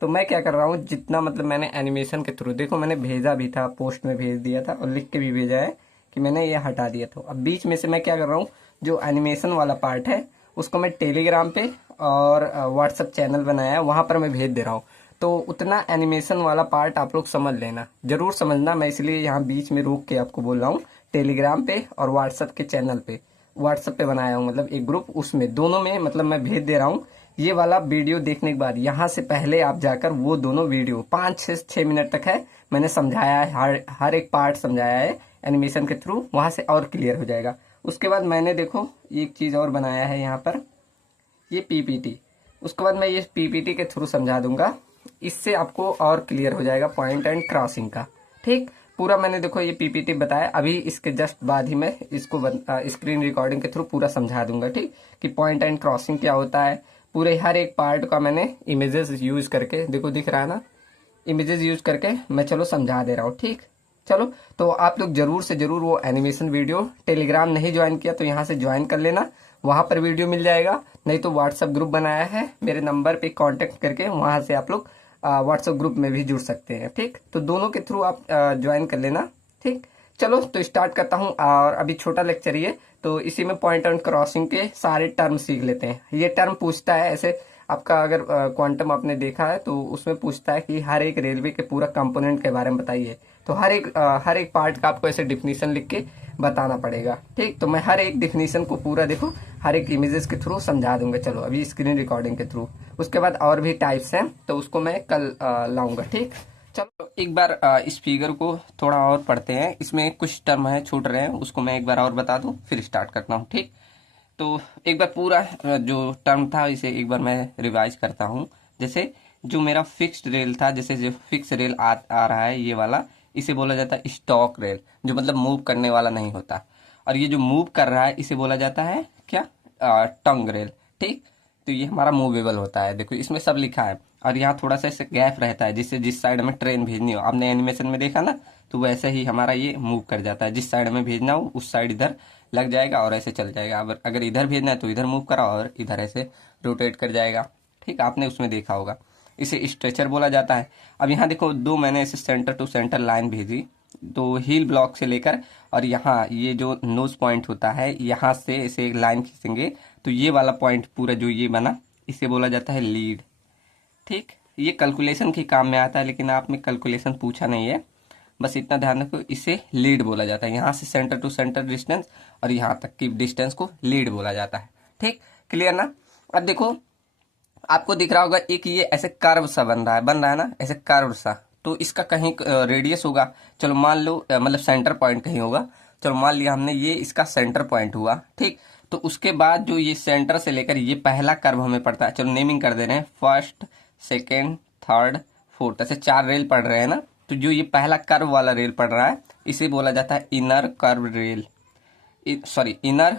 तो मैं क्या कर रहा हूँ, जितना मतलब मैंने एनिमेशन के थ्रू, देखो मैंने भेजा भी था, पोस्ट में भेज दिया था और लिख के भी भेजा है कि मैंने ये हटा दिया था। अब बीच में से मैं क्या कर रहा हूँ, जो एनिमेशन वाला पार्ट है उसको मैं टेलीग्राम पे और व्हाट्सएप चैनल बनाया है वहां पर मैं भेज दे रहा हूँ। तो उतना एनिमेशन वाला पार्ट आप लोग समझ लेना, जरूर समझना। मैं इसलिए यहाँ बीच में रोक के आपको बोल रहा हूँ। टेलीग्राम पे और व्हाट्सएप के चैनल पे, व्हाट्सएप पे बनाया हूँ मतलब एक ग्रुप, उसमें दोनों में मतलब मैं भेज दे रहा हूँ। ये वाला वीडियो देखने के बाद यहाँ से पहले आप जाकर वो दोनों वीडियो 5 से 6 मिनट तक है, मैंने समझाया है, हर एक पार्ट समझाया है एनिमेशन के थ्रू, वहां से और क्लियर हो जाएगा। उसके बाद मैंने देखो एक चीज और बनाया है यहाँ पर, ये PPT। उसके बाद मैं ये PPT के थ्रू समझा दूंगा, इससे आपको और क्लियर हो जाएगा पॉइंट एंड क्रॉसिंग का। ठीक, पूरा मैंने देखो ये PPT बताया, अभी इसके जस्ट बाद ही मैं इसको स्क्रीन रिकॉर्डिंग के थ्रू पूरा समझा दूंगा। ठीक, कि पॉइंट एंड क्रॉसिंग क्या होता है, पूरे हर एक पार्ट का मैंने इमेजेस यूज करके, देखो दिख रहा है ना, इमेजेस यूज करके मैं चलो समझा दे रहा हूँ। ठीक, चलो तो आप लोग जरूर से जरूर वो एनिमेशन वीडियो, टेलीग्राम नहीं ज्वाइन किया तो यहाँ से ज्वाइन कर लेना, वहां पर वीडियो मिल जाएगा। नहीं तो व्हाट्सएप ग्रुप बनाया है, मेरे नंबर पे कांटेक्ट करके वहां से आप लोग व्हाट्सएप ग्रुप में भी जुड़ सकते हैं। ठीक, तो दोनों के थ्रू आप ज्वाइन कर लेना। ठीक, चलो तो स्टार्ट करता हूँ, और अभी छोटा लेक्चर ही है, तो इसी में पॉइंट एंड क्रॉसिंग के सारे टर्म सीख लेते हैं। ये टर्म पूछता है ऐसे, आपका अगर क्वांटम आपने देखा है तो उसमें पूछता है कि हर एक रेलवे के पूरा कंपोनेंट के बारे में बताइए, तो हर एक पार्ट का आपको ऐसे डिफिनीशन लिख के बताना पड़ेगा। ठीक, तो मैं हर एक डिफिनीशन को पूरा देखो हर एक इमेजेस के थ्रू समझा दूंगा। चलो अभी स्क्रीन रिकॉर्डिंग के थ्रू, उसके बाद और भी टाइप्स हैं तो उसको मैं कल लाऊंगा। ठीक, चलो एक बार इस फिगर को थोड़ा और पढ़ते हैं, इसमें कुछ टर्म है छूट रहे हैं, उसको मैं एक बार और बता दूं फिर स्टार्ट करता हूँ। ठीक, तो एक बार पूरा जो टर्म था इसे एक बार मैं रिवाइज करता हूँ। जैसे जो मेरा फिक्स्ड रेल था, जैसे जो फिक्स रेल आ रहा है ये वाला, इसे बोला जाता है स्टॉक रेल, जो मतलब मूव करने वाला नहीं होता। और ये जो मूव कर रहा है इसे बोला जाता है क्या, टंग रेल। ठीक, तो ये हमारा मूवेबल होता है। देखो इसमें सब लिखा है, और यहाँ थोड़ा सा ऐसे गैप रहता है जिससे जिस साइड में ट्रेन भेजनी हो, आपने एनिमेशन में देखा ना, तो वैसे ही हमारा ये मूव कर जाता है। जिस साइड में भेजना हो उस साइड इधर लग जाएगा और ऐसे चल जाएगा। अगर इधर भेजना है तो इधर मूव करा और इधर ऐसे रोटेट कर जाएगा। ठीक, आपने उसमें देखा होगा। इसे स्ट्रेचर बोला जाता है। अब यहाँ देखो दो मैंने ऐसे सेंटर टू सेंटर लाइन भेजी, तो हील ब्लॉक से लेकर और यहाँ ये जो नोज पॉइंट होता है यहाँ से इसे एक लाइन खींचेंगे, तो ये वाला पॉइंट पूरा जो ये बना इसे बोला जाता है लीड। ठीक, ये कैलकुलेशन के काम में आता है, लेकिन आप में कैलकुलेशन पूछा नहीं है, बस इतना ध्यान रखो, इसे लीड बोला जाता है। यहाँ से सेंटर टू सेंटर डिस्टेंस और यहाँ तक की डिस्टेंस को लीड बोला जाता है। ठीक, क्लियर ना। अब देखो आपको दिख रहा होगा एक ये ऐसे कर्व सा बन रहा है ना, ऐसे कर्व सा, तो इसका कहीं रेडियस होगा। चलो मान लो मतलब सेंटर पॉइंट कहीं होगा। चलो मान लिया हमने ये इसका सेंटर पॉइंट हुआ। ठीक, तो उसके बाद जो ये सेंटर से लेकर ये पहला कर्व हमें पड़ता है, चलो नेमिंग कर दे रहे हैं, फर्स्ट, सेकेंड, थर्ड, फोर्थ, ऐसे 4 रेल पड़ रहे हैं ना। तो जो ये पहला कर्व वाला रेल पड़ रहा है इसे बोला जाता है inner curve rail, sorry inner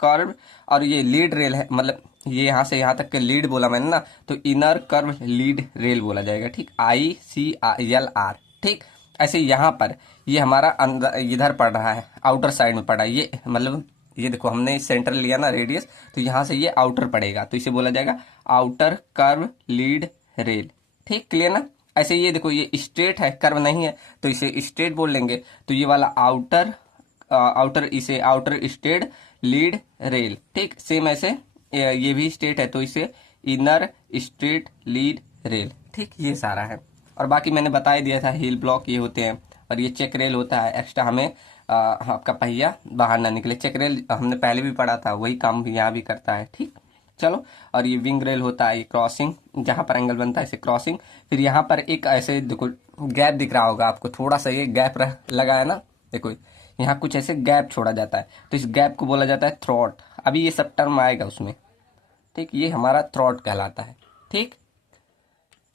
curve. और ये लीड रेल है, मतलब ये यहाँ से यहाँ तक के लीड बोला मैंने ना, तो इनर कर्व लीड रेल बोला जाएगा। ठीक, ICL R। ठीक, ऐसे यहाँ पर ये हमारा अंदर इधर पड़ रहा है, आउटर साइड में पड़ा है ये, मतलब ये देखो हमने सेंटर लिया ना रेडियस, तो यहाँ से ये आउटर पड़ेगा, तो इसे बोला जाएगा आउटर कर्व लीड रेल। ठीक, क्लियर ना। ऐसे ये देखो ये स्ट्रेट है, कर्व नहीं है, तो इसे स्ट्रेट बोल लेंगे। तो ये वाला आउटर इसे आउटर स्ट्रेट लीड रेल। ठीक, सेम ऐसे ये भी स्ट्रेट है, तो इसे इनर स्ट्रेट लीड रेल। ठीक, ये सारा है। और बाकी मैंने बता ही दिया था, हील ब्लॉक ये होते हैं, और ये चेक रेल होता है एक्स्ट्रा, हमें आपका पहिया बाहर ना निकले। चेक रेल हमने पहले भी पढ़ा था, वही काम भी यहाँ भी करता है। ठीक, चलो। और ये विंग रेल होता है, ये क्रॉसिंग, जहां पर एंगल बनता है इसे क्रॉसिंग। फिर यहाँ पर एक ऐसे देखो गैप दिख रहा होगा आपको, थोड़ा सा ये गैप लगा है ना, देखो यहाँ कुछ ऐसे गैप छोड़ा जाता है, तो इस गैप को बोला जाता है थ्रॉट। अभी ये सब टर्म आएगा उसमें। ठीक, ये हमारा थ्रॉट कहलाता है। ठीक,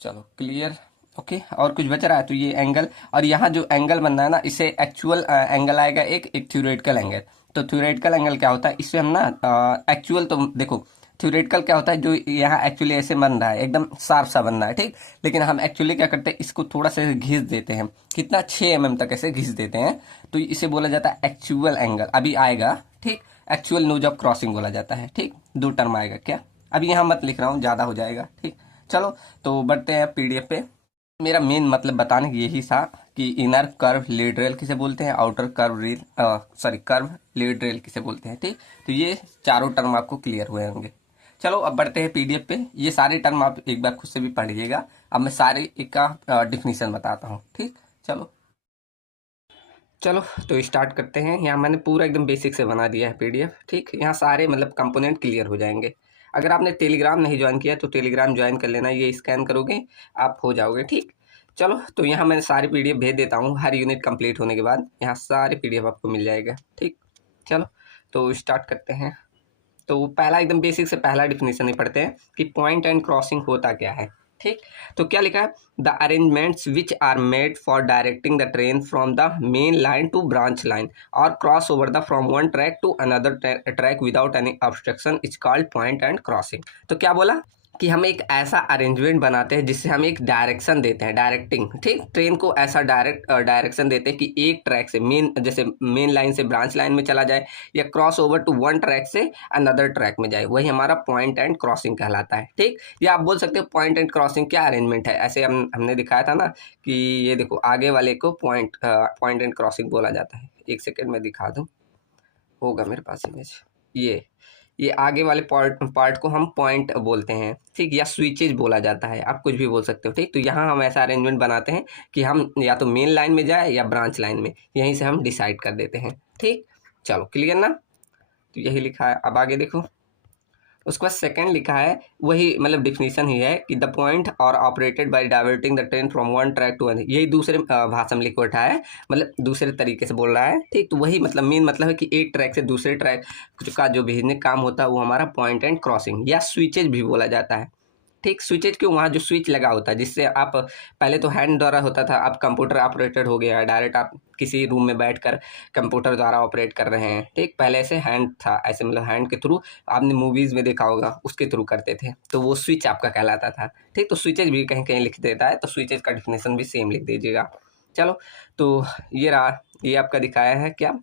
चलो क्लियर। ओके, और कुछ बच रहा है तो ये एंगल, और यहाँ जो एंगल बनना है ना, इसे एक्चुअल एंगल आएगा, एक थ्योरेटिकल एंगल। तो थ्योरेटिकल एंगल क्या होता है, इससे हम ना एक्चुअल, तो देखो थ्योरेटिकल क्या होता है, जो यहाँ एक्चुअली ऐसे बन रहा है एकदम शार्प सा बन रहा है। ठीक, लेकिन हम एक्चुअली क्या करते हैं, इसको थोड़ा सा घिस देते हैं, कितना 6 mm तक ऐसे घिस देते हैं, तो इसे बोला जाता है एक्चुअल एंगल। अभी आएगा। ठीक, एक्चुअल नोज ऑफ क्रॉसिंग बोला जाता है। ठीक, 2 टर्म आएगा क्या, अभी यहाँ मत लिख रहा हूँ, ज्यादा हो जाएगा। ठीक, चलो तो बढ़ते हैं PDF पे। मेरा मेन मतलब बताने की यही था कि इनर कर्व लीड रेल किसे बोलते हैं, outer curve rail sorry curve lead rail किसे बोलते हैं। ठीक, तो ये चारों टर्म आपको क्लियर हुए होंगे। चलो अब बढ़ते हैं PDF पे। ये सारे टर्म आप एक बार खुद से भी पढ़िएगा। अब मैं सारे एक का डिफिनीशन बताता हूँ। ठीक, चलो चलो तो स्टार्ट करते हैं। यहाँ मैंने पूरा एकदम बेसिक से बना दिया है PDF। ठीक, यहाँ सारे मतलब कंपोनेंट क्लियर हो जाएंगे। अगर आपने टेलीग्राम नहीं ज्वाइन किया तो टेलीग्राम ज्वाइन कर लेना, ये स्कैन करोगे आप हो जाओगे। ठीक, चलो तो यहाँ मैं सारी PDF भेज देता हूँ, हर यूनिट कंप्लीट होने के बाद यहाँ सारे PDF आपको मिल जाएगा। ठीक, चलो तो स्टार्ट करते हैं। तो पहला एकदम बेसिक से पहला डिफिनेशन ही पढ़ते हैं कि पॉइंट एंड क्रॉसिंग होता क्या है। ठीक, तो क्या लिखा है, the arrangements which are made for directing the train from the main line to branch line और cross over the from one track to another track without any obstruction is called point and crossing. तो क्या बोला कि हम एक ऐसा arrangement बनाते हैं जिससे हम एक डायरेक्शन देते हैं, डायरेक्टिंग। ठीक, ट्रेन को ऐसा डायरेक्शन देते हैं कि एक ट्रैक से जैसे मेन लाइन से ब्रांच लाइन में चला जाए, या cross over to one track से अनदर ट्रैक में जाए, वही हमारा पॉइंट एंड क्रॉसिंग कहलाता है। ठीक, या आप बोल सकते हो पॉइंट एंड क्रॉसिंग क्या अरेंजमेंट है। ऐसे हमने दिखाया था ना कि ये देखो आगे वाले को पॉइंट एंड क्रॉसिंग बोला जाता है। एक सेकेंड में दिखा दूँ, होगा मेरे पास इमेज। ये आगे वाले पार्ट को हम पॉइंट बोलते हैं। ठीक, या स्विचेज बोला जाता है, आप कुछ भी बोल सकते हो। ठीक, तो यहाँ हम ऐसा अरेंजमेंट बनाते हैं कि हम या तो मेन लाइन में जाए या ब्रांच लाइन में, यहीं से हम डिसाइड कर देते हैं। ठीक, चलो क्लियर ना। तो यही लिखा है, अब आगे देखो। उसके बाद सेकंड लिखा है, वही मतलब डिफिनीशन ही है कि द पॉइंट और operated by diverting the train from one track to another. यही दूसरे भाषा में लिख बैठा है, मतलब दूसरे तरीके से बोल रहा है। ठीक, तो वही मतलब मेन मतलब है कि एक ट्रैक से दूसरे ट्रैक का जो भेजने का काम होता है वो हमारा पॉइंट एंड क्रॉसिंग या स्विचेज भी बोला जाता है। ठीक, स्विचेज क्यों? वहाँ जो स्विच लगा होता है जिससे आप, पहले तो हैंड द्वारा होता था, अब कंप्यूटर ऑपरेटेड हो गया है, डायरेक्ट आप किसी रूम में बैठकर कंप्यूटर द्वारा ऑपरेट कर रहे हैं। ठीक, पहले ऐसे हैंड था, ऐसे मतलब हैंड के थ्रू आपने मूवीज़ में देखा होगा, उसके थ्रू करते थे, तो वो स्विच आपका कहलाता था। ठीक, तो स्विचेज भी कहीं कहीं लिख देता है, तो स्विचेज का डिफिनेशन भी सेम लिख दीजिएगा। चलो, तो ये रहा, ये आपका दिखाया है क्या,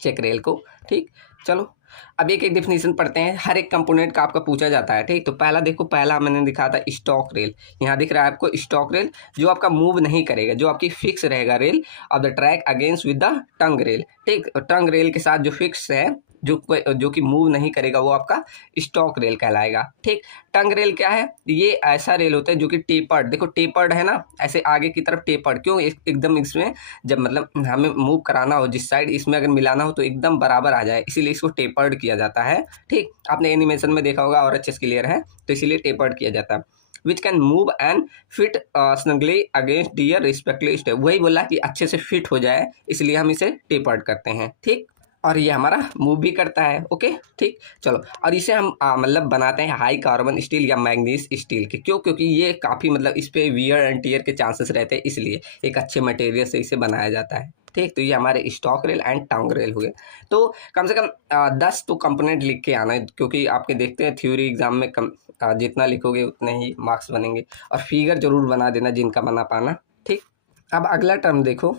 चेक रेल को। ठीक, चलो अब एक एक डेफिनेशन पढ़ते हैं, हर एक कंपोनेंट का आपका पूछा जाता है। ठीक, तो पहला देखो, पहला मैंने दिखा था स्टॉक रेल, यहाँ दिख रहा है आपको स्टॉक रेल, जो आपका मूव नहीं करेगा, जो आपकी फिक्स रहेगा rail of the track against with the tongue rail. ठीक, टंग रेल के साथ जो फिक्स है, जो कि मूव नहीं करेगा, वो आपका स्टॉक रेल कहलाएगा। ठीक, टंग रेल क्या है? ये ऐसा रेल होता है जो कि टेपर्ड, देखो टेपर्ड है ना, ऐसे आगे की तरफ टेपर्ड, क्यों? एकदम इसमें जब मतलब हमें मूव कराना हो जिस साइड, इसमें अगर मिलाना हो तो एकदम बराबर आ जाए, इसीलिए इसको टेपर्ड किया जाता है। ठीक, आपने एनिमेशन में देखा होगा और अच्छे से क्लियर है, तो इसीलिए टेपर्ड किया जाता है। Which can move and fit snugly against their respective step, वही बोला कि अच्छे से फिट हो जाए, इसलिए हम इसे टेपर्ड करते हैं। ठीक, और ये हमारा मूव भी करता है। ओके, ठीक, चलो, और इसे हम मतलब बनाते हैं हाई कार्बन स्टील या मैग्नीज स्टील के, क्यों? क्योंकि ये काफ़ी मतलब इस पर वियर एंड टियर के चांसेस रहते हैं, इसलिए एक अच्छे मटेरियल से इसे बनाया जाता है। ठीक, तो ये हमारे stock rail and tongue rail हुए। तो कम से कम 10 तो कंपोनेंट लिख के आना है, क्योंकि आपके देखते हैं थ्योरी एग्जाम में जितना लिखोगे उतने ही मार्क्स बनेंगे, और फिगर जरूर बना देना जिनका बना पाना। ठीक, अब अगला टर्म देखो,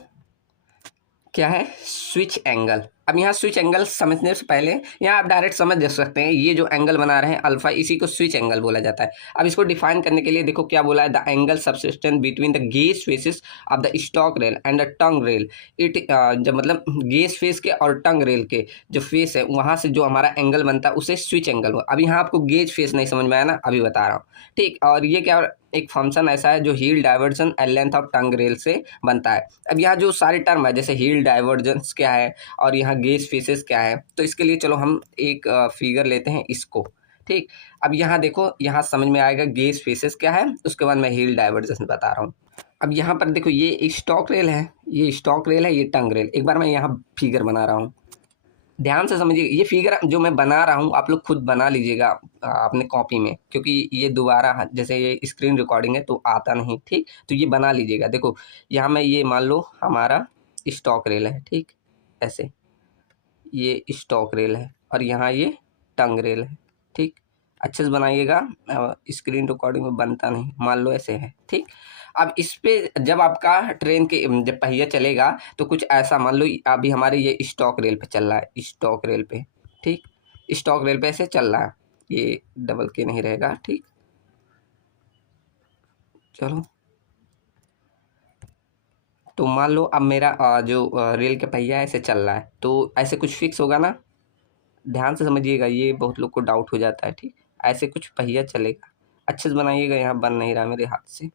क्या है? Switch angle. अब यहाँ स्विच एंगल समझने से पहले यहाँ आप डायरेक्ट समझ सकते हैं, ये जो एंगल बना रहे हैं अल्फा, इसी को स्विच एंगल बोला जाता है। अब इसको डिफाइन करने के लिए देखो क्या बोला है, the angle subsistent between the gauge faces of the stock rail and the tongue rail. It जब मतलब गेज फेस के और टंग रेल के जो फेस है, वहाँ से जो हमारा एंगल बनता है उसे स्विच एंगल हो। अब यहाँ आपको गेज फेस नहीं समझ में आया ना, अभी बता रहा हूँ। ठीक, और ये क्या, एक फंक्शन ऐसा है जो heel divergence and length of tongue rail से बनता है। अब यहाँ जो सारे टर्म है, जैसे हील डाइवर्जेंस क्या है और यहाँ गेज फेसेस क्या है, तो इसके लिए चलो हम एक फिगर लेते हैं इसको। ठीक, अब यहाँ देखो, यहाँ समझ में आएगा गेज फेसेस क्या है, उसके बाद मैं हील डाइवर्जेंस बता रहा हूँ। अब यहाँ पर देखो, ये स्टॉक रेल है, ये स्टॉक रेल है, ये टंग रेल। एक बार मैं यहाँ फिगर बना रहा हूँ, ध्यान से समझिए। ये फिगर जो मैं बना रहा हूँ आप लोग खुद बना लीजिएगा अपने कॉपी में, क्योंकि ये दोबारा जैसे ये स्क्रीन रिकॉर्डिंग है तो आता नहीं। ठीक, तो ये बना लीजिएगा। देखो यहाँ मैं, ये मान लो हमारा स्टॉक रेल है। ठीक, ऐसे ये स्टॉक रेल है और यहाँ ये टंग रेल है। ठीक, अच्छे से बनाइएगा, स्क्रीन रिकॉर्डिंग में बनता नहीं, मान लो ऐसे है। ठीक, अब इस पे जब आपका ट्रेन के जब पहिया चलेगा तो कुछ ऐसा मान लो, अभी हमारे ये स्टॉक रेल पे चल रहा है, स्टॉक रेल पे। ठीक, स्टॉक रेल पे ऐसे चल रहा है, ये डबल के नहीं रहेगा। ठीक, चलो, तो मान लो अब मेरा जो रेल के पहिया ऐसे चल रहा है, तो ऐसे कुछ फिक्स होगा ना, ध्यान से समझिएगा, ये बहुत लोग को डाउट हो जाता है। ठीक, ऐसे कुछ पहिया चलेगा, अच्छे से बनाइएगा, यहाँ बन नहीं रहा मेरे हाथ से।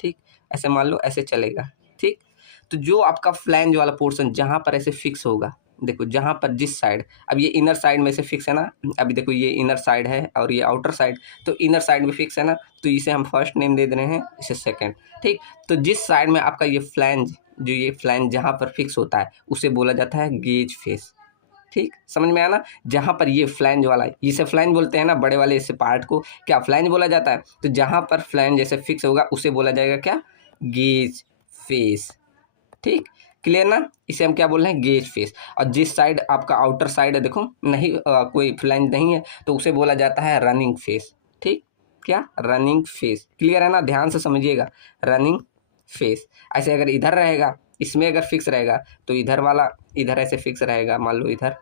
ठीक, ऐसे मान लो ऐसे चलेगा। ठीक, तो जो आपका फ्लैंज वाला पोर्शन जहाँ पर ऐसे फिक्स होगा, देखो जहाँ पर जिस साइड, अब ये इनर साइड में से फिक्स है ना, अभी देखो ये इनर साइड है और ये आउटर साइड, तो इनर साइड में फिक्स है ना, तो इसे हम फर्स्ट नेम दे रहे हैं, इसे सेकेंड। ठीक, तो जिस साइड में आपका ये फ्लैंज, जो ये फ्लैंज जहाँ पर फिक्स होता है उसे बोला जाता है गेज फेस। ठीक, समझ में आया ना, जहाँ पर ये फ्लैंज वाला, इसे फ्लैंज बोलते हैं ना, बड़े वाले इसे पार्ट को क्या फ्लैंज बोला जाता है, तो जहाँ पर फ्लैंज जैसे फिक्स होगा उसे बोला जाएगा क्या, गेज फेस। ठीक, क्लियर ना, इसे हम क्या बोल रहे हैं, गेज फेस। और जिस साइड आपका आउटर साइड है, देखो नहीं कोई फ्लैंज नहीं है, तो उसे बोला जाता है रनिंग फेस। ठीक, क्या, रनिंग फेस। क्लियर है ना, ध्यान से समझिएगा, रनिंग फेस। ऐसे अगर इधर रहेगा, इसमें अगर फिक्स रहेगा तो इधर वाला इधर ऐसे फिक्स रहेगा, मान लो इधर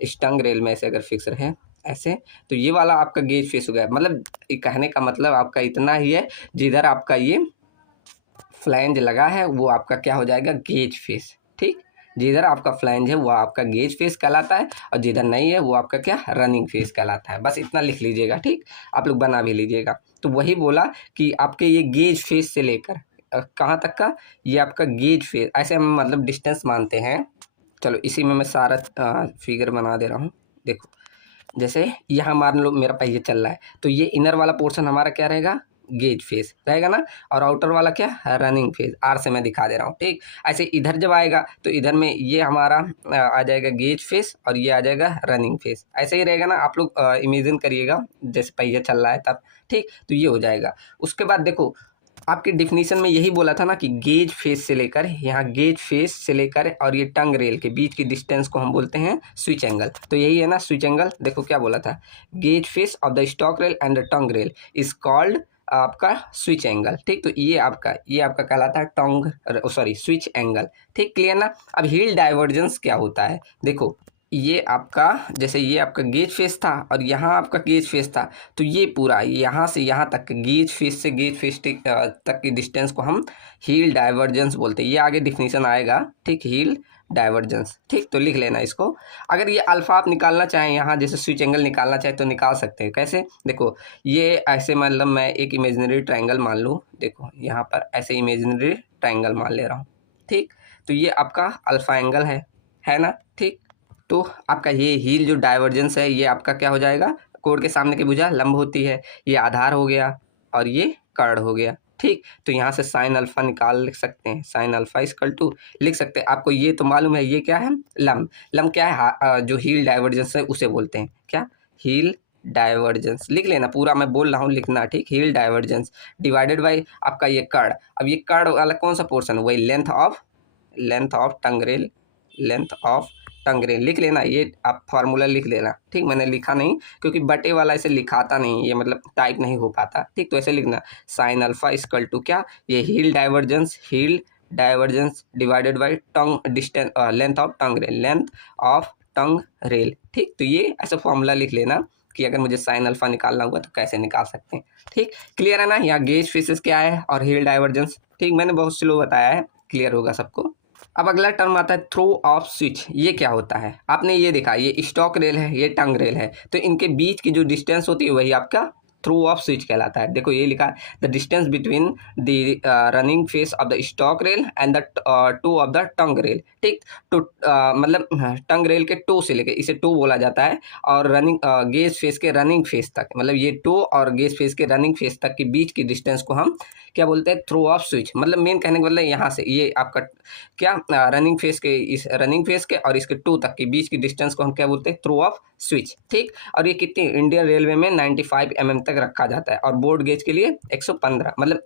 स्टंग रेल में ऐसे अगर फिक्स रहे ऐसे, तो ये वाला आपका गेज फेस हो गया। मतलब कहने का मतलब आपका इतना ही है, जिधर आपका ये फ्लैंज लगा है वो आपका क्या हो जाएगा, गेज फेस। ठीक, जिधर आपका फ्लैंज है वो आपका गेज फेस कहलाता है, और जिधर नहीं है वो आपका क्या, रनिंग फेस कहलाता है। बस इतना लिख लीजिएगा। ठीक, आप लोग बना भी लीजिएगा। तो वही बोला कि आपके ये गेज फेस से लेकर कहाँ तक का, ये आपका गेज फेस, ऐसे हम मतलब डिस्टेंस मानते हैं। चलो इसी में मैं सारा फिगर बना दे रहा हूँ। देखो जैसे यहाँ मान लो मेरा पहिया चल रहा है, तो ये इनर वाला पोर्शन हमारा क्या रहेगा, गेज फेस रहेगा ना, और आउटर वाला क्या, रनिंग फेस। आर से मैं दिखा दे रहा हूँ, ठीक। ऐसे इधर जब आएगा तो इधर में ये हमारा आ जाएगा गेज फेस और ये आ जाएगा रनिंग फेस। ऐसे ही रहेगा ना, आप लोग इमेजिन करिएगा जैसे पहिया चल रहा है तब, ठीक। तो ये हो जाएगा। उसके बाद देखो आपके डिफिनीशन में यही बोला था ना कि गेज फेस से लेकर, यहाँ गेज फेस से लेकर और ये टंग रेल के बीच की डिस्टेंस को हम बोलते हैं स्विच एंगल। तो यही है ना स्विच एंगल। देखो क्या बोला था, gauge face of the stock rail and the tongue rail is called आपका स्विच एंगल, ठीक। तो ये आपका कहलाता है टंग सॉरी स्विच एंगल, ठीक। क्लियर ना। अब हील डाइवर्जेंस क्या होता है, देखो ये आपका जैसे ये आपका गेज फेस था और यहाँ आपका गेज फेस था, तो ये पूरा यहाँ से यहाँ तक गेज फेस से गेज फेस तक की डिस्टेंस को हम हील डाइवर्जेंस बोलते हैं। ये आगे डिफिनीशन आएगा, ठीक, हील डाइवर्जेंस, ठीक। तो लिख लेना इसको। अगर ये अल्फा आप निकालना चाहें, यहाँ जैसे स्विच एंगल निकालना चाहें तो निकाल सकते हैं। कैसे, देखो ये ऐसे मतलब मैं एक इमेजिनरी ट्रायंगल मान लूँ, देखो यहाँ पर ऐसे इमेजिनरी ट्रायंगल मान ले रहा हूँ, ठीक। तो ये आपका अल्फा एंगल है ना, ठीक। तो आपका ये हील जो डाइवर्जेंस है ये आपका क्या हो जाएगा, कोण के सामने की भुजा लंब होती है, ये आधार हो गया और ये कर्ण हो गया, ठीक। तो यहाँ से साइन अल्फा निकाल लिख सकते हैं, साइन अल्फा इक्वल टू लिख सकते हैं। आपको ये तो मालूम है ये क्या है, लंब। लंब क्या है, जो हील डाइवर्जेंस है उसे बोलते हैं क्या, हील डाइवर्जेंस। लिख लेना पूरा, मैं बोल रहा हूँ लिखना, ठीक। हील डाइवर्जेंस डिवाइडेड बाई आपका ये कर्ण। अब ये कर्ण वाला कौन सा पोर्शन है, वही length of tongue rail, length of tongue rail. लिख लेना, ये आप फार्मूला लिख लेना, ठीक। मैंने लिखा नहीं क्योंकि बटे वाला ऐसे लिखाता नहीं, ये मतलब टाइप नहीं हो पाता, ठीक। तो ऐसे लिखना साइन अल्फा इक्वल टू क्या, ये heel divergence divided by tongue distance length of tongue rail, length of tongue rail, ठीक। तो ये ऐसा फॉर्मूला लिख लेना कि अगर मुझे साइन अल्फा निकालना हुआ तो कैसे निकाल सकते हैं, ठीक। क्लियर है ना। यहाँ गेज फेसेस क्या है और हील डाइवर्जेंस, ठीक। मैंने बहुत स्लो बताया है, क्लियर होगा सबको। अब अगला टर्म आता है थ्रो ऑफ स्विच। ये क्या होता है, आपने ये देखा ये स्टॉक रेल है, ये टंग रेल है, तो इनके बीच की जो डिस्टेंस होती है वही आपका थ्रो ऑफ स्विच कहलाता है। देखो ये लिखा है the distance between the running face of the stock rail and the toe of the tongue rail, ठीक। तो मतलब टंग रेल के टो से लेके, इसे टो बोला जाता है, और रनिंग गेज फेस के रनिंग फेस तक, मतलब ये टो और गेज फेस के रनिंग फेस तक के बीच की डिस्टेंस को हम क्या बोलते हैं, थ्रो ऑफ स्विच। मतलब मेन कहने का मतलब यहाँ से ये आपका क्या रनिंग फेस के, इस रनिंग फेस के और इसके टू तक के बीच की डिस्टेंस को हम क्या बोलते हैं, थ्रो ऑफ स्विच, ठीक। और ये कितनी, इंडियन रेलवे में 95 mm तक रखा जाता है और बोर्ड गेज के लिए 115, मतलब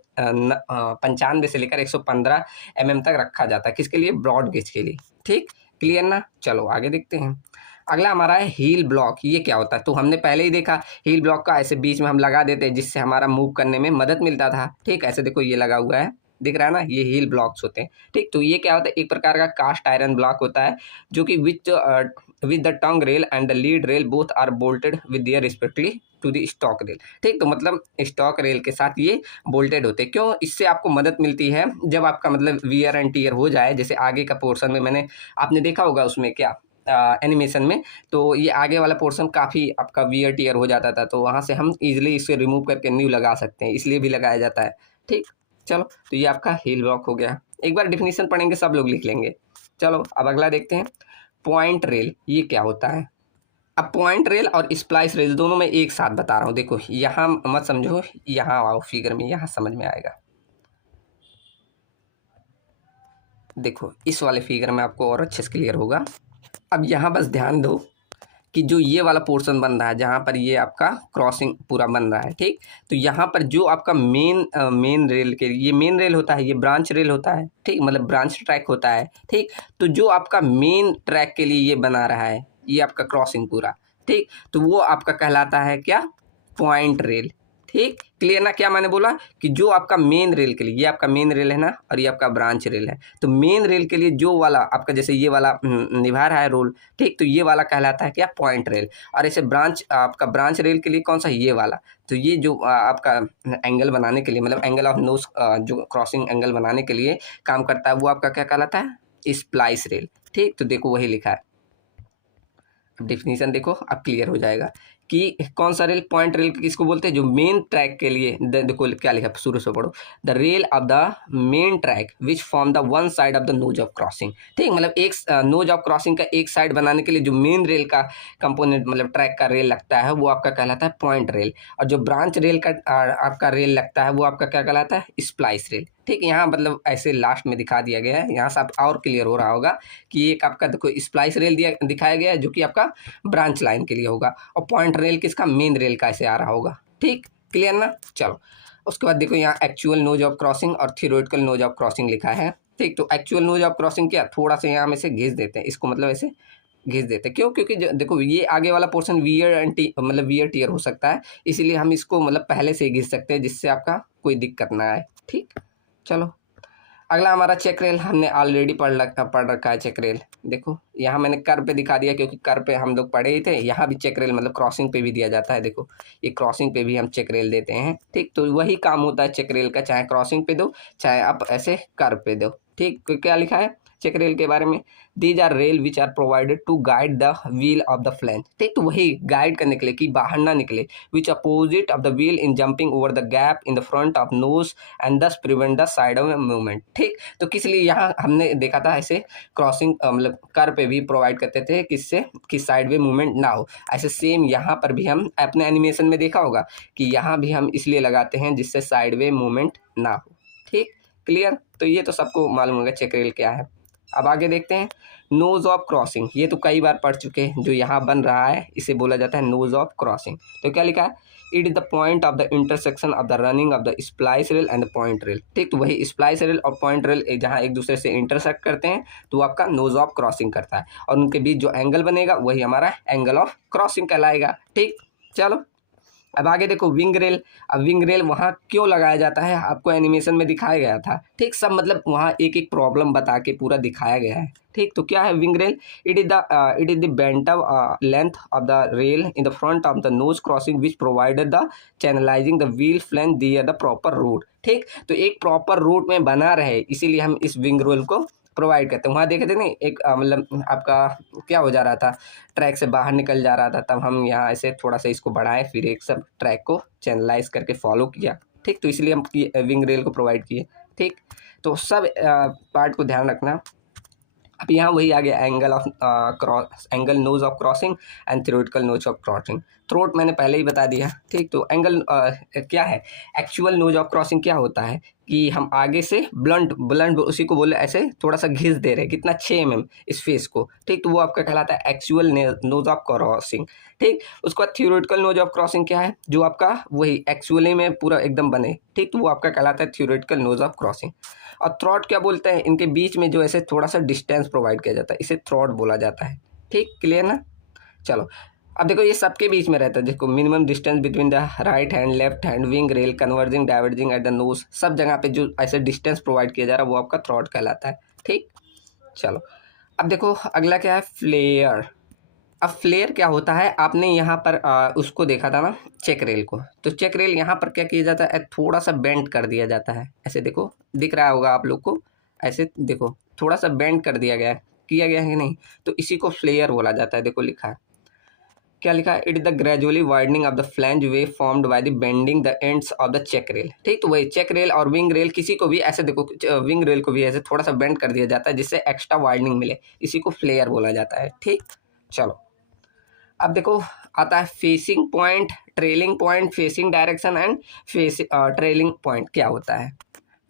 95 से लेकर 115 mm तक रखा जाता है, किसके लिए, ब्रॉड गेज के लिए, ठीक। क्लियर ना। चलो आगे देखते हैं। अगला हमारा है हील ब्लॉक। ये क्या होता है, तो हमने पहले ही देखा हील ब्लॉक का ऐसे बीच में हम लगा देते हैं जिससे हमारा मूव करने में मदद मिलता था, ठीक। ऐसे देखो ये लगा हुआ है, दिख रहा है ना, ये हील ब्लॉक्स होते हैं, ठीक। तो ये क्या होता है, एक प्रकार का कास्ट आयरन ब्लॉक होता है जो कि with the tongue rail and the lead rail both are bolted with their respectively to the stock rail, ठीक। तो मतलब स्टॉक रेल के साथ ये बोल्टेड होते हैं। क्यों, इससे आपको मदद मिलती है जब आपका मतलब वियर एंड टीयर हो जाए, जैसे आगे का पोर्शन में मैंने आपने देखा होगा उसमें क्या एनिमेशन में, तो ये आगे वाला पोर्शन काफ़ी आपका वियर टीयर हो जाता था, तो वहाँ से हम इजीली इसे रिमूव करके न्यू लगा सकते हैं, इसलिए भी लगाया जाता है, ठीक। चलो तो ये आपका हील ब्लॉक हो गया। एक बार डिफिनीशन पढ़ेंगे सब लोग लिख लेंगे। चलो अब अगला देखते हैं, पॉइंट रेल। ये क्या होता है, अब पॉइंट रेल और स्प्लाइस रेल दोनों मैं एक साथ बता रहा हूँ। देखो यहाँ मत समझो, यहाँ आओ फिगर में, यहाँ समझ में आएगा। देखो इस वाले फिगर में आपको और अच्छे से क्लियर होगा। अब यहाँ बस ध्यान दो कि जो ये वाला पोर्शन बन रहा है, जहाँ पर ये आपका क्रॉसिंग पूरा बन रहा है, ठीक। तो यहाँ पर जो आपका मेन रेल के, ये मेन रेल होता है, ये ब्रांच रेल होता है, ठीक, मतलब ब्रांच ट्रैक होता है, ठीक। तो जो आपका मेन ट्रैक के लिए ये बना रहा है, ये आपका क्रॉसिंग पूरा, ठीक, तो वो आपका कहलाता है क्या, पॉइंट रेल, ठीक। क्लियर ना। क्या मैंने बोला कि जो आपका मेन रेल के लिए, ये आपका मेन रेल है ना और ये आपका ब्रांच रेल है, तो मेन रेल के लिए जो वाला आपका जैसे ये वाला निभा रहा है रोल, ठीक, तो ये वाला कहलाता है क्या, पॉइंट रेल। और ऐसे ब्रांच आपका ब्रांच रेल के लिए कौन सा, ये वाला। तो ये जो आपका एंगल बनाने के लिए, मतलब एंगल ऑफ नोज, जो क्रॉसिंग एंगल बनाने के लिए काम करता है, वो आपका क्या कहलाता है, स्प्लाइस रेल, ठीक। तो देखो वही लिखा है, डिफिनीशन देखो अब क्लियर हो जाएगा। कि कौन सा रेल, पॉइंट रेल किसको बोलते हैं, जो मेन ट्रैक के लिए, देखो क्या लिखा शुरू से पढ़ो, the rail of the main track which form the one side of the knows of crossing. ठीक, मतलब एक नोज ऑफ क्रॉसिंग का एक साइड बनाने के लिए जो मेन रेल का कंपोनेंट मतलब ट्रैक का रेल लगता है वो आपका कहलाता है पॉइंट रेल, और जो ब्रांच रेल का आपका रेल लगता है वो आपका क्या कहलाता है, स्प्लाइस रेल। ठीक, यहाँ मतलब ऐसे लास्ट में दिखा दिया गया है, यहाँ से आप और क्लियर हो रहा होगा कि एक आपका देखो स्प्लाइस रेल दिखाया गया है जो कि आपका ब्रांच लाइन के लिए होगा, और पॉइंट रेल किसका, मेन रेल का ऐसे आ रहा होगा। ठीक, क्लियर ना। चलो उसके बाद देखो यहाँ एक्चुअल नोज ऑफ क्रॉसिंग और थियोरेटिकल नोज ऑफ क्रॉसिंग लिखा है। ठीक, तो एक्चुअल नोज ऑफ क्रॉसिंग क्या, थोड़ा सा यहाँ में से घिस देते हैं इसको, मतलब ऐसे घिस देते हैं, क्यों, क्योंकि देखो ये आगे वाला पोर्शन वियर एंड मतलब वियर टियर हो सकता है, इसीलिए हम इसको मतलब पहले से ही घिस सकते हैं जिससे आपका कोई दिक्कत ना आए। ठीक, चलो अगला हमारा चेक रेल, हमने ऑलरेडी पढ़ रखा है चेक रेल। देखो यहाँ मैंने कर पे दिखा दिया क्योंकि कर पे हम लोग पढ़े ही थे, यहाँ भी चेक रेल मतलब क्रॉसिंग पे भी दिया जाता है। देखो ये क्रॉसिंग पे भी हम चेक रेल देते हैं। ठीक, तो वही काम होता है चेक रेल का, चाहे क्रॉसिंग पे दो चाहे आप ऐसे कर पे दो। ठीक, तो क्या लिखा है चेक रेल के बारे में, these are rail which are provided to guide the wheel of the flange. ठीक, तो वही गाइड करने के लिए कि बाहर ना निकले, which opposite of the wheel in jumping over the gap in the front of nose and thus prevent the side of movement. ठीक, तो किस लिए यहाँ हमने देखा था ऐसे क्रॉसिंग मतलब कर पे भी प्रोवाइड करते थे, किससे, किस साइड में मूवमेंट ना हो। ऐसे सेम यहाँ पर भी हम अपने एनिमेशन में देखा होगा कि यहाँ भी हम इसलिए लगाते हैं जिससे साइड वे मूवमेंट ना हो। ठीक, क्लियर, तो ये तो सबको मालूम होगा चेक रेल क्या है। अब आगे देखते हैं नोज ऑफ क्रॉसिंग, ये तो कई बार पढ़ चुके हैं, जो यहाँ बन रहा है इसे बोला जाता है नोज ऑफ क्रॉसिंग। तो क्या लिखा है, it is the point of the intersection of the running of the splice rail and the point rail. ठीक, तो वही स्प्लाइस रेल और पॉइंट रेल जहाँ एक दूसरे से इंटरसेक्ट करते हैं तो वो आपका नोज ऑफ क्रॉसिंग करता है, और उनके बीच जो एंगल बनेगा वही हमारा एंगल ऑफ क्रॉसिंग कहलाएगा। ठीक, चलो अब आगे देखो विंग रेल। अब विंग रेल वहाँ क्यों लगाया जाता है आपको एनिमेशन में दिखाया गया था। ठीक, सब मतलब वहाँ एक एक प्रॉब्लम बता के पूरा दिखाया गया है। ठीक, तो क्या है wing rail, it is the bent length of the rail in the front of the nose crossing which provided the channelizing the wheel flange their the proper route. ठीक, तो एक प्रॉपर रूट में बना रहे इसीलिए हम इस विंग रेल को प्रोवाइड करते हैं। वहाँ देखे थे नहीं एक मतलब आपका क्या हो जा रहा था, ट्रैक से बाहर निकल जा रहा था, तब हम यहाँ ऐसे थोड़ा सा इसको बढ़ाए, फिर एक सब ट्रैक को चैनलाइज करके फॉलो किया। ठीक, तो इसलिए हम विंग रेल को प्रोवाइड किए। ठीक, तो सब पार्ट को ध्यान रखना। अब यहाँ वही आ गया angle of cross, angle nose of crossing and theoretical nose of crossing. Throat मैंने पहले ही बता दिया। ठीक, तो एंगल क्या है, एक्चुअल नोज ऑफ क्रॉसिंग क्या होता है कि हम आगे से ब्लंट उसी को बोले ऐसे थोड़ा सा घिस दे रहे हैं, कितना 6 mm इस फेस को। ठीक, तो वो आपका कहलाता है एक्चुअल नोज ऑफ क्रॉसिंग। ठीक, उसके बाद थ्योरेटिकल नोज ऑफ क्रॉसिंग क्या है, जो आपका वही एक्चुअली में पूरा एकदम बने। ठीक, तो वो आपका कहलाता है थ्योरेटिकल नोज ऑफ क्रॉसिंग। और थ्रॉट क्या बोलते हैं, इनके बीच में जो ऐसे थोड़ा सा डिस्टेंस प्रोवाइड किया जाता है इसे थ्रॉट बोला जाता है। ठीक, क्लियर ना। चलो अब देखो ये सबके बीच में रहता है, देखो minimum distance between the right hand left hand wing rail converging diverging at the nose, सब जगह पे जो ऐसे डिस्टेंस प्रोवाइड किया जा रहा है वो आपका थ्रॉट कहलाता है। ठीक, चलो अब देखो अगला क्या है, फ्लेयर। अब फ्लेयर क्या होता है, आपने यहाँ पर उसको देखा था ना चेक रेल को, तो चेक रेल यहाँ पर क्या किया जाता है, थोड़ा सा बेंड कर दिया जाता है। ऐसे देखो दिख रहा होगा आप लोग को, ऐसे देखो थोड़ा सा बेंड कर दिया गया है, किया गया है कि नहीं, तो इसी को फ्लेयर बोला जाता है। देखो लिखा है, क्या लिखा है, it is the gradually widening of the flange way formed by the bending the ends of the check rail. ठीक, तो वही चेक रेल और विंग रेल किसी को भी ऐसे देखो, विंग रेल को भी ऐसे थोड़ा सा बेंड कर दिया जाता है जिससे एक्स्ट्रा वाइडनिंग मिले, इसी को फ्लेयर बोला जाता है। ठीक, चलो अब देखो आता है facing point, trailing point, facing direction and trailing point क्या होता है।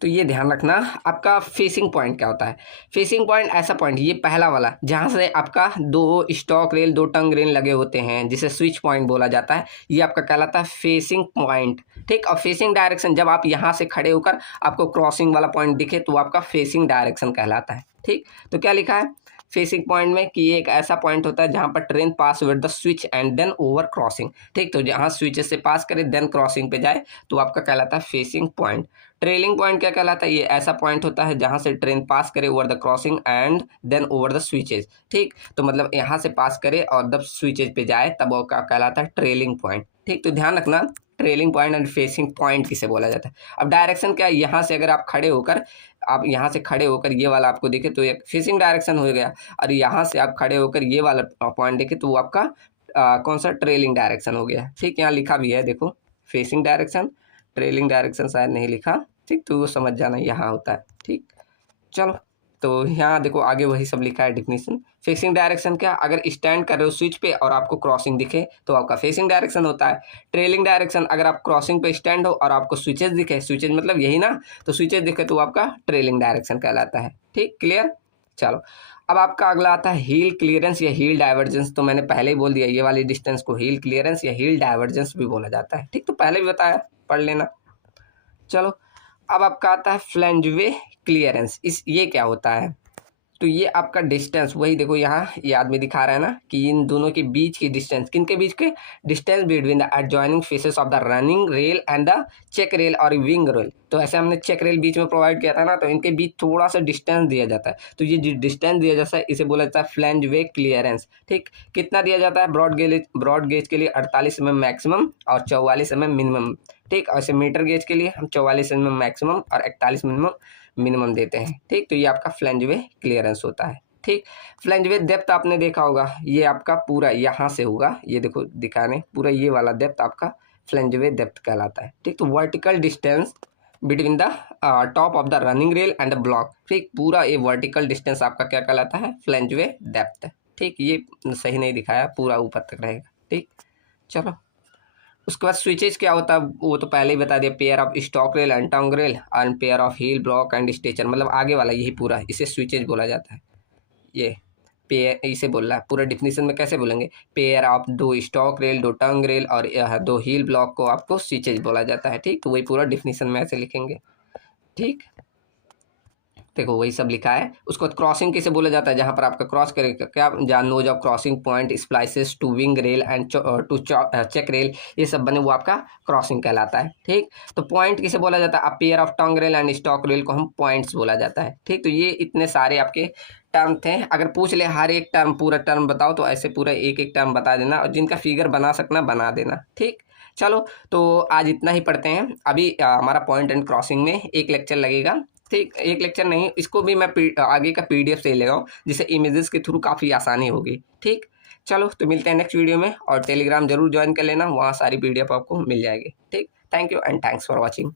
तो ये ध्यान रखना आपका फेसिंग पॉइंट क्या होता है। फेसिंग पॉइंट ऐसा पॉइंट, ये पहला वाला जहाँ से आपका दो स्टॉक रेल दो टंग रेल लगे होते हैं जिसे स्विच पॉइंट बोला जाता है, ये आपका कहलाता है फेसिंग पॉइंट। ठीक, और फेसिंग डायरेक्शन जब आप यहाँ से खड़े होकर आपको क्रॉसिंग वाला पॉइंट दिखे तो आपका फेसिंग डायरेक्शन कहलाता है। ठीक, तो क्या लिखा है फेसिंग पॉइंट में कि ये एक ऐसा पॉइंट होता है जहाँ पर train pass with the switch and then over crossing. ठीक, तो जहाँ स्विच से पास करे देन क्रॉसिंग पे जाए तो आपका कहलाता है फेसिंग पॉइंट। ट्रेलिंग पॉइंट क्या कहलाता है, ये ऐसा पॉइंट होता है जहाँ से ट्रेन पास करे over the crossing and then over the switches. ठीक, तो मतलब यहाँ से पास करे और जब स्विचेज पे जाए तब वो क्या कहलाता है ट्रेलिंग पॉइंट। ठीक, तो ध्यान रखना trailing point and facing point किसे बोला जाता है। अब डायरेक्शन क्या है, यहाँ से अगर आप खड़े होकर, आप यहाँ से खड़े होकर ये वाला आपको दिखे तो एक फेसिंग डायरेक्शन हो गया, और यहाँ से आप खड़े होकर ये वाला पॉइंट देखे तो वो आपका कौन सा ट्रेलिंग डायरेक्शन हो गया। ठीक, यहाँ लिखा भी है देखो, फेसिंग डायरेक्शन, ट्रेलिंग डायरेक्शन शायद नहीं लिखा। ठीक, तो वो समझ जाना यहाँ होता है। ठीक, चलो तो यहाँ देखो आगे वही सब लिखा है डिफिनीशन। फेसिंग डायरेक्शन क्या, अगर स्टैंड कर रहे हो स्विच पे और आपको क्रॉसिंग दिखे तो आपका फेसिंग डायरेक्शन होता है। ट्रेलिंग डायरेक्शन, अगर आप क्रॉसिंग पे स्टैंड हो और आपको स्विचेस दिखे, स्विचेस मतलब यही ना, तो स्विचेस दिखे तो आपका ट्रेलिंग डायरेक्शन कहलाता है। ठीक, क्लियर। चलो अब आपका अगला आता है हील क्लियरेंस या हील डाइवर्जेंस। तो मैंने पहले ही बोल दिया ये वाली डिस्टेंस को हील क्लियरेंस या हील डाइवर्जेंस भी बोला जाता है। ठीक, तो पहले भी बताया, पढ़ लेना। चलो अब आपका आता है फ्लैंजवे क्लियरेंस। ये क्या होता है, तो ये आपका डिस्टेंस, वही देखो यहाँ ये आदमी दिखा रहा है ना कि इन दोनों के बीच की डिस्टेंस, किन के बीच के, distance between the adjoining faces of the running rail and the check rail और विंग रेल। तो ऐसे हमने चेक रेल बीच में प्रोवाइड किया था ना, तो इनके बीच थोड़ा सा डिस्टेंस दिया जाता है, तो ये जो डिस्टेंस दिया जाता है इसे बोला जाता है फ्लैंज वे क्लियरेंस। ठीक, कितना दिया जाता है, ब्रॉड गेज के लिए 48 mm मैक्सिमम और 44 mm मिनिमम। ठीक, ऐसे मीटर गेज के लिए हम 44 mm मैक्सिमम और 41 मिनिमम देते हैं। ठीक, तो ये आपका फ्लैंजवे क्लियरेंस होता है। ठीक, फ्लैंजवे डेप्थ आपने देखा होगा, ये आपका पूरा यहाँ से होगा, ये देखो दिखाने, पूरा ये वाला डेप्थ आपका फ्लैंजवे डेप्थ कहलाता है। ठीक, तो vertical distance between the top of the running rail and the block. ठीक, पूरा ये वर्टिकल डिस्टेंस आपका क्या कहलाता है, फ्लैंजवे डेप्थ। ठीक, ये सही नहीं दिखाया, पूरा ऊपर तक रहेगा। ठीक, चलो उसके बाद स्विचेज क्या होता है वो तो पहले ही बता दिया, pair of stock rail and tongue rail and pair of heel block and stretcher, मतलब आगे वाला यही पूरा, इसे स्विचेज बोला जाता है। ये पेयर इसे बोल रहा है, पूरा डिफिनीशन में कैसे बोलेंगे, pair of 2 stock rail 2 tongue rail और 2 हील ब्लॉक को आपको स्विचेज बोला जाता है। ठीक, तो वही पूरा डिफिनीशन में ऐसे लिखेंगे। ठीक, देखो वही सब लिखा है। उसको क्रॉसिंग किसे बोला जाता है, जहाँ पर आपका क्रॉस करेगा क्या, जहाँ nose of crossing point splices to wing rail and to check rail, ये सब बने वो आपका क्रॉसिंग कहलाता है। ठीक, तो पॉइंट किसे बोला जाता है, pair of tongue rail and stock rail को हम पॉइंट्स बोला जाता है। ठीक, तो ये इतने सारे आपके टर्म थे, अगर पूछ ले हर एक टर्म पूरा टर्म बताओ तो ऐसे पूरा एक एक टर्म बता देना, और जिनका फिगर बना सकना बना देना। ठीक, चलो तो आज इतना ही पढ़ते हैं। अभी हमारा पॉइंट एंड क्रॉसिंग में एक लेक्चर लगेगा। ठीक, एक लेक्चर नहीं, इसको भी मैं आगे का PDF से ले लगाऊँ, जिससे इमेजेस के थ्रू काफ़ी आसानी होगी। ठीक, चलो तो मिलते हैं नेक्स्ट वीडियो में, और टेलीग्राम जरूर ज्वाइन कर लेना, वहाँ सारी PDF आपको मिल जाएगी। ठीक, thank you and thanks for watching.